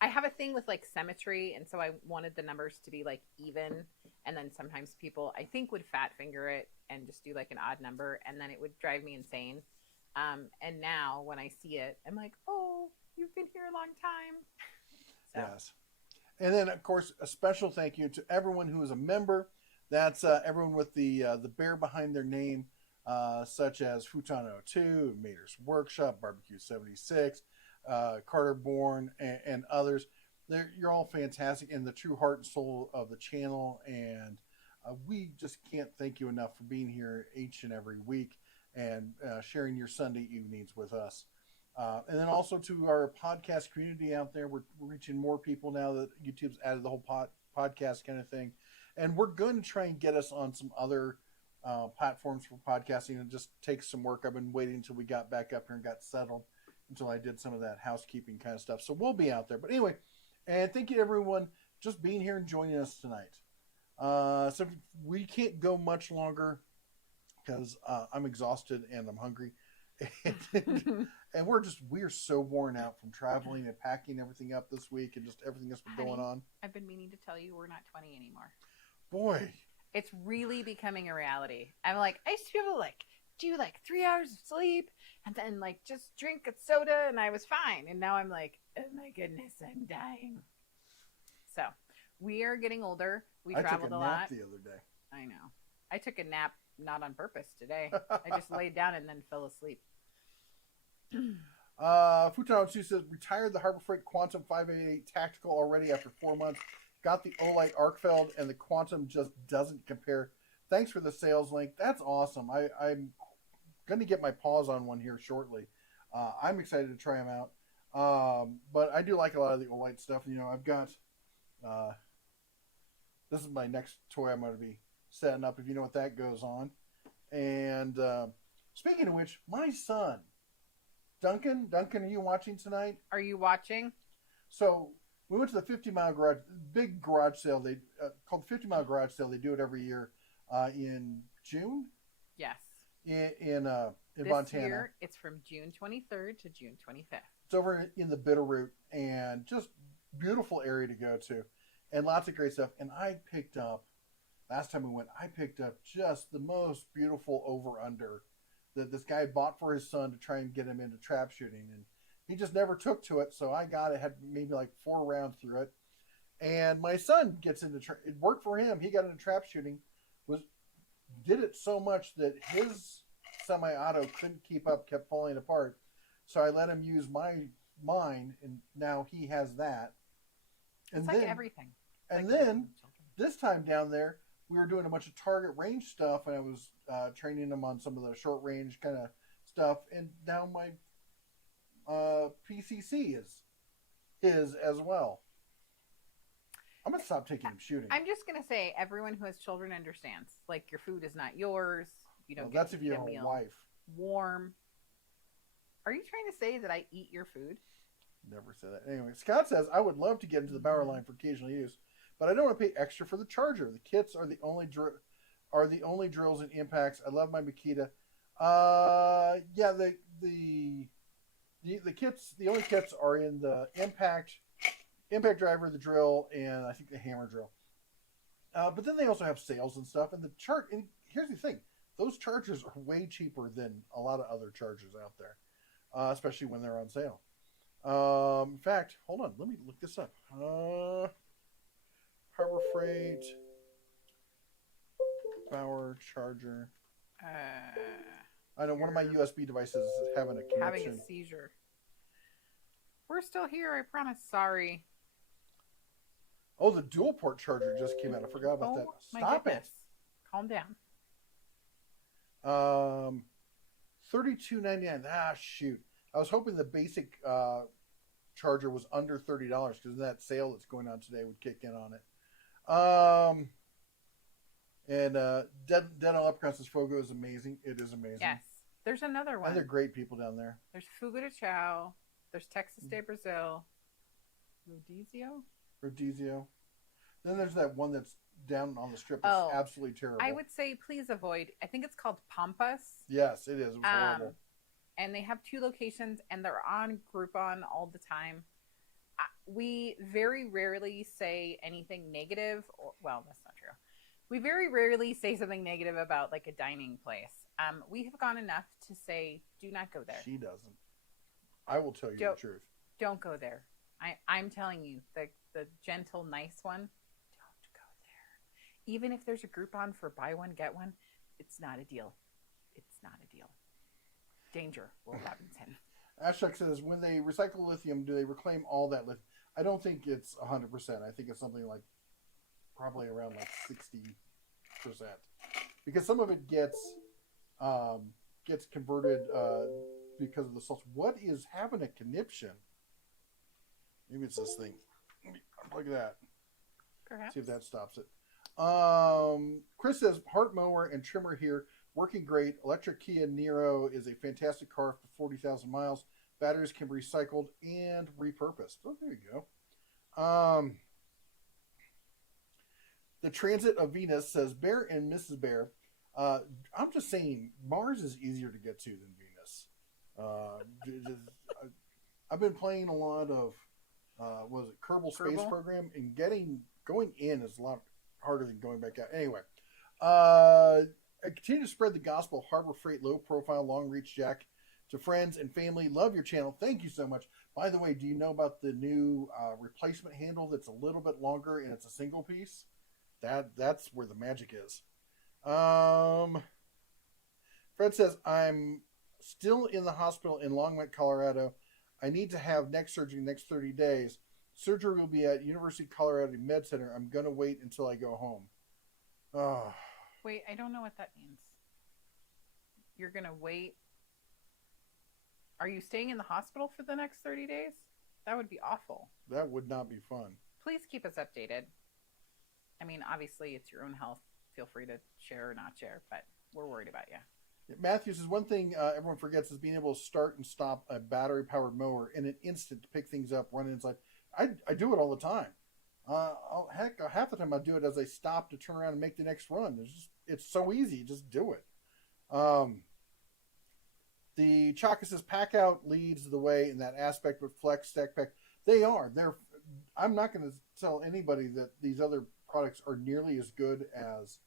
I have a thing with like symmetry, and so I wanted the numbers to be like even, and then sometimes people I think would fat finger it and just do like an odd number, and then it would drive me insane. And now when I see it, I'm like, oh, you've been here a long time. So. Yes. And then of course a special thank you to everyone who is a member. That's everyone with the bear behind their name. Such as Futon02, Mater's Workshop, Barbecue 76, Carter Bourne, and others. You're all fantastic and the true heart and soul of the channel. And we just can't thank you enough for being here each and every week and sharing your Sunday evenings with us. And then also to our podcast community out there, we're reaching more people now that YouTube's added the whole podcast kind of thing. And we're going to try and get us on some other platforms for podcasting. It just takes some work. I've been waiting until we got back up here and got settled until I did some of that housekeeping kind of stuff. So we'll be out there. But anyway, and thank you to everyone just being here and joining us tonight. So we can't go much longer because I'm exhausted and I'm hungry. And we're so worn out from traveling and packing everything up this week and just everything that's been going on. I've been meaning to tell you we're not 20 anymore. Boy. It's really becoming a reality. I'm like, I used to be able to like do like 3 hours of sleep and then like just drink a soda and I was fine. And now I'm like, oh my goodness, I'm dying. So we are getting older. We traveled a lot. I took a nap the other day. I know. I took a nap not on purpose today. I just laid down and then fell asleep. Futon02 says, retired the Harbor Freight Quantum 588 Tactical already after 4 months. Got the Olight Arkfeld, and the Quantum just doesn't compare. Thanks for the sales link. That's awesome. I'm going to get my paws on one here shortly. I'm excited to try them out. But I do like a lot of the Olight stuff. I've got... this is my next toy I'm going to be setting up, if you know what that goes on. And speaking of which, my son, Duncan, are you watching tonight? Are you watching? So we went to the 50 Mile Garage, big garage sale. They called the 50 Mile Garage Sale. They do it every year in June. Yes. In this Montana. Year, it's from June 23rd to June 25th. It's over in the Bitterroot, and just beautiful area to go to, and lots of great stuff. And I picked up, last time we went, I picked up just the most beautiful over-under that this guy bought for his son to try and get him into trap shooting. And he just never took to it, so I got it, had maybe like 4 rounds through it. And my son gets into, it worked for him. He got into trap shooting, did it so much that his semi-auto couldn't keep up, kept falling apart. So I let him use mine, and now he has that. And it's then, like everything. And like then this time down there, we were doing a bunch of target range stuff, and I was training him on some of the short range kind of stuff. And now my PCC is his as well. I'm gonna stop taking him shooting. I'm just gonna say, everyone who has children understands. Like, your food is not yours. You don't. That's if you have a wife. Warm. Are you trying to say that I eat your food? Never said that. Anyway, Scott says, I would love to get into the Bauer line for occasional use, but I don't want to pay extra for the charger. The kits are the only drills and impacts. I love my Makita. Yeah, the kits, the only kits are in the impact driver, the drill, and I think the hammer drill. But then they also have sales and stuff. And and here's the thing: those chargers are way cheaper than a lot of other chargers out there, especially when they're on sale. In fact, hold on, let me look this up. Harbor Freight Bauer charger. I know one of my USB devices is having a connection. Having a seizure. We're still here, I promise. Sorry. Oh, the dual port charger just came out. I forgot about that. Stop it. Calm down. $32.99. Ah, shoot. I was hoping the basic charger was under $30 because that sale that's going on today would kick in on it. And Dental Leprechauns says Fogo is amazing. It is amazing. Yes. There's another one. And they're great people down there. There's Fuga de Chao. There's Texas de Brazil. Rodizio. Then there's that one that's down on the strip. That's absolutely terrible. I would say please avoid. I think it's called Pampas. Yes, it is. It was horrible. And they have 2 locations, and they're on Groupon all the time. We very rarely say anything negative. Well, that's not true. We very rarely say something negative about like a dining place. We have gone enough to say, do not go there. She doesn't. I will tell you the truth. Don't go there. I'm telling you, the gentle, nice one, don't go there. Even if there's a Groupon for buy one, get one, it's not a deal. It's not a deal. Danger, Will Robinson. Ashok says, when they recycle lithium, do they reclaim all that lithium? I don't think it's 100%. I think it's something like probably around like 60%. Because some of it gets converted because of the salts. What is having a conniption? Maybe it's this thing. Let me unplug that. Perhaps. See if that stops it. Chris says, Heart mower and trimmer here. Working great. Electric Kia Niro is a fantastic car for 40,000 miles. Batteries can be recycled and repurposed. Oh, there you go. The Transit of Venus says, Bear and Mrs. Bear. I'm just saying, Mars is easier to get to than Venus. I've been playing a lot of, Kerbal Space Program, and going in is a lot harder than going back out. Anyway, I continue to spread the gospel of Harbor Freight low profile long reach jack to friends and family. Love your channel. Thank you so much. By the way, do you know about the new replacement handle that's a little bit longer and it's a single piece? That's where the magic is. Fred says, I'm still in the hospital in Longmont, Colorado. I need to have neck surgery next 30 days. Surgery will be at University of Colorado Med Center. I'm going to wait until I go home. Oh. Wait, I don't know what that means. You're going to wait. Are you staying in the hospital for the next 30 days? That would be awful. That would not be fun. Please keep us updated. I mean, obviously, it's your own health. Feel free to share or not share, but we're worried about you. Matthew says one thing everyone forgets is being able to start and stop a battery-powered mower in an instant to pick things up, run inside. I do it all the time. Heck, half the time I do it as I stop to turn around and make the next run. It's so easy. Just do it. The Chaka says pack out leads the way in that aspect with Flex, Stack Pack. They are. I'm not going to tell anybody that these other products are nearly as good as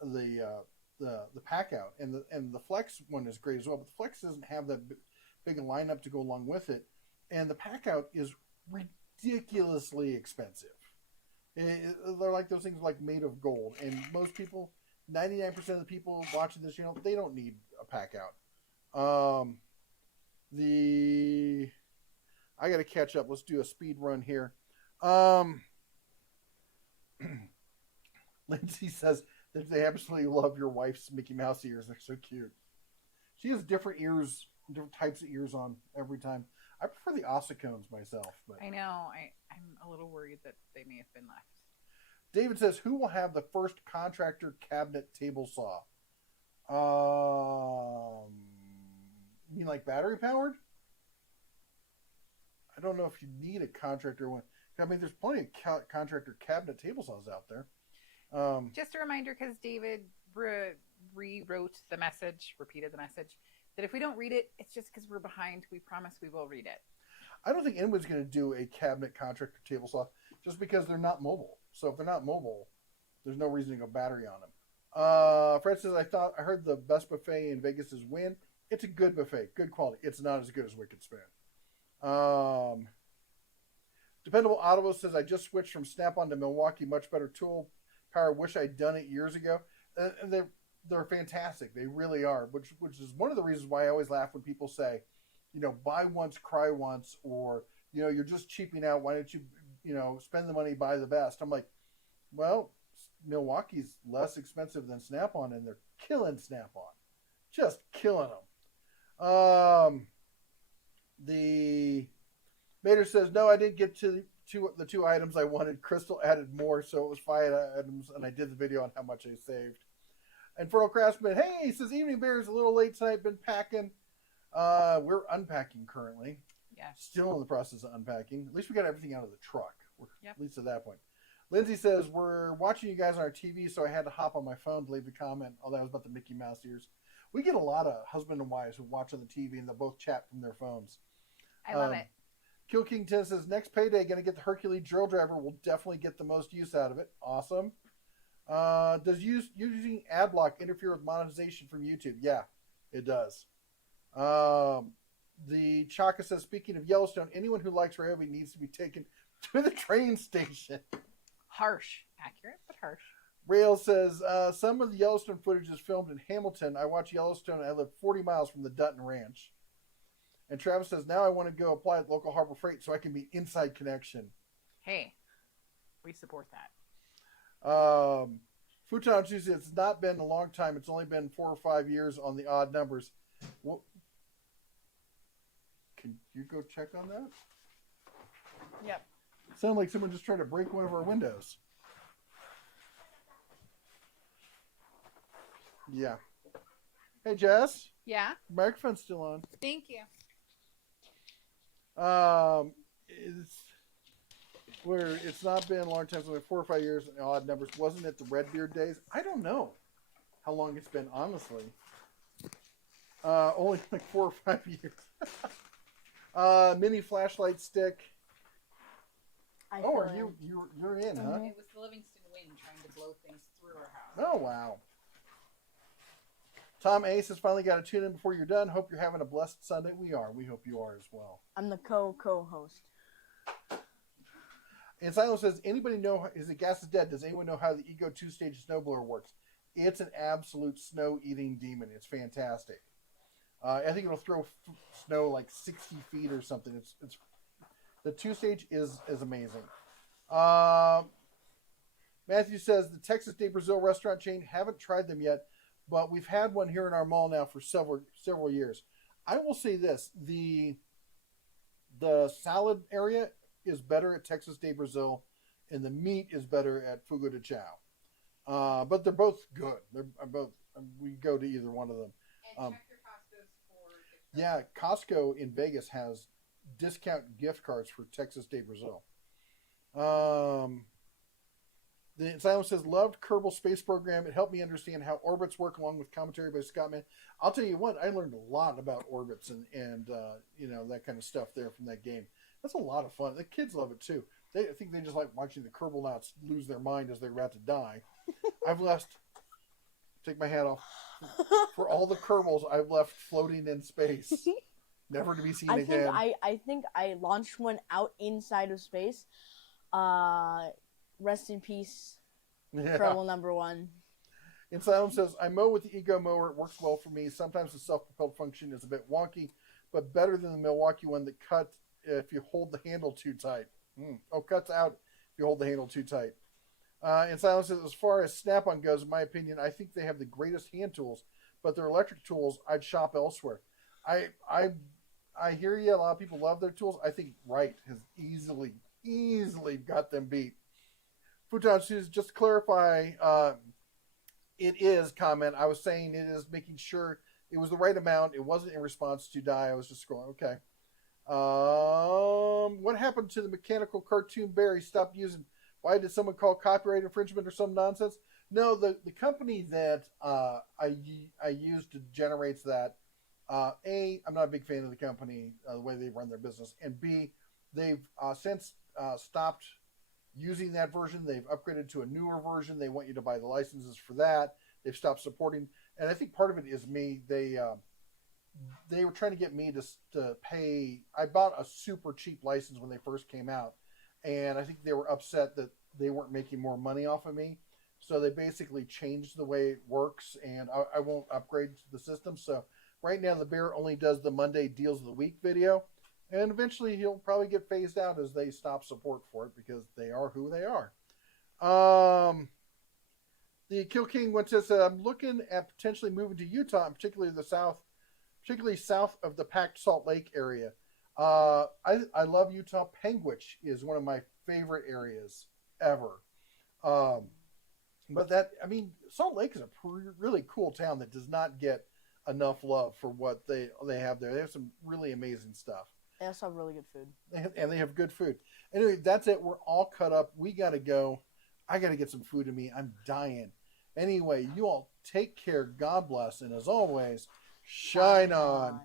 the pack out, and the Flex one is great as well, but the Flex doesn't have that big a lineup to go along with it, and the pack out is ridiculously expensive. They're like those things like made of gold, and most people, 99% of the people watching this channel, they don't need a pack out. I got to catch up. Let's do a speed run here. Lindsay says that they absolutely love your wife's Mickey Mouse ears. They're so cute. She has different ears, different types of ears on every time. I prefer the ossicones myself. But I know. I'm a little worried that they may have been left. David says, who will have the first contractor cabinet table saw? You mean like battery powered? I don't know if you need a contractor one. I mean, there's plenty of contractor cabinet table saws out there. Just a reminder, because David rewrote the message, repeated the message, that if we don't read it, it's just because we're behind. We promise we will read it. I don't think anyone's going to do a cabinet contractor table saw just because they're not mobile. So if they're not mobile, there's no reason to go battery on them. Fred says, I heard the best buffet in Vegas is Wynn. It's a good buffet, good quality. It's not as good as Wicked Spoon. Dependable Ottawa says, I just switched from Snap-on to Milwaukee. Much better tool power. Wish I'd done it years ago. And they're fantastic. They really are, which is one of the reasons why I always laugh when people say, buy once, cry once, or, you're just cheaping out. Why don't you, spend the money, buy the best? I'm like, well, Milwaukee's less expensive than Snap-on, and they're killing Snap-on. Just killing them. The Mater says, no, I didn't get to the two items I wanted. Crystal added more, so it was 5 items, and I did the video on how much I saved. And Furl Craftsman, hey, he says, Evening Bears, a little late tonight, been packing. We're unpacking currently. Yeah. Still in the process of unpacking. At least we got everything out of the truck. Yep. At least at that point. Lindsay says, we're watching you guys on our TV, so I had to hop on my phone to leave a comment. Oh, that was about the Mickey Mouse ears. We get a lot of husband and wives who watch on the TV, and they'll both chat from their phones. I love it. Kill King 10 says, next payday, going to get the Hercules drill driver. We'll definitely get the most use out of it. Awesome. Does using ad block interfere with monetization from YouTube? Yeah, it does. The Chaka says, speaking of Yellowstone, anyone who likes Ryobi needs to be taken to the train station. Harsh. Accurate, but harsh. Rail says, some of the Yellowstone footage is filmed in Hamilton. I watch Yellowstone. I live 40 miles from the Dutton Ranch. And Travis says, now I want to go apply at local Harbor Freight so I can be inside connection. Hey, we support that. Futon says, it's not been a long time. It's only been 4 or 5 years on the odd numbers. What? Can you go check on that? Yep. Sound like someone just tried to break one of our windows. Yeah. Hey, Jess. Yeah? Microphone's still on. Thank you. It's not been a long time, so like 4 or 5 years, odd numbers. Wasn't it the Redbeard days? I don't know how long it's been, honestly. Only like 4 or 5 years. Mini flashlight stick. You're in, huh? It was the Livingston wind trying to blow things through our house. Oh, wow. Tom Ace has finally got to tune in before you're done. Hope you're having a blessed Sunday. We are. We hope you are as well. I'm the co-host. And Silo says, anybody know, is it gas is dead? Does anyone know how the Ego 2-stage snowblower works? It's an absolute snow-eating demon. It's fantastic. I think it'll throw snow like 60 feet or something. It's the 2-stage is amazing. Matthew says, the Texas de Brazil restaurant chain, haven't tried them yet, but we've had one here in our mall now for several years. I will say this, the salad area is better at Texas de Brazil, and the meat is better at Fogo de Chao. But they're both good. They're both we go to either one of them. And check your Costco's for gift cards. Yeah, Costco in Vegas has discount gift cards for Texas Day Brazil. The Asylum says, loved Kerbal Space Program. It helped me understand how orbits work, along with commentary by Scott Mann. I'll tell you what, I learned a lot about orbits and that kind of stuff there from that game. That's a lot of fun. The kids love it too. I think they just like watching the Kerbal-nauts lose their mind as they're about to die. I've left, take my hat off, for all the Kerbals I've left floating in space, never to be seen again. I think I launched one out inside of space. Rest in peace, Kerbal number 1. Asylum says, I mow with the Ego mower. It works well for me. Sometimes the self-propelled function is a bit wonky, but better than the Milwaukee one that cuts if you hold the handle too tight. Cuts out if you hold the handle too tight. Asylum says, as far as Snap-on goes, in my opinion, I think they have the greatest hand tools, but their electric tools, I'd shop elsewhere. I hear you. A lot of people love their tools. I think Wright has easily got them beat. Futon says, just to clarify, it is comment. I was saying it is making sure it was the right amount. It wasn't in response to die. I was just scrolling. Okay. What happened to the mechanical cartoon bear he stopped using? Why did someone call copyright infringement or some nonsense? No, the company that I used to generate that, A, I'm not a big fan of the company, the way they run their business, and B, they've since stopped using that version. They've upgraded to a newer version. They want you to buy the licenses for that. They've stopped supporting, and I think part of it is me. They were trying to get me to pay. I bought a super cheap license when they first came out, and I think they were upset that they weren't making more money off of me. So they basically changed the way it works, and I won't upgrade to the system. So right now the bear only does the Monday Deals of the Week video. And eventually he'll probably get phased out as they stop support for it because they are who they are. The Kill King went to say, I'm looking at potentially moving to Utah, and particularly south of the packed Salt Lake area. I love Utah. Panguitch is one of my favorite areas ever. But Salt Lake is a really cool town that does not get enough love for what they have there. They have some really amazing stuff. They also have really good food. And they have good food. Anyway, that's it. We're all cut up. We got to go. I got to get some food in me. I'm dying. Anyway, you all take care. God bless. And as always, shine on.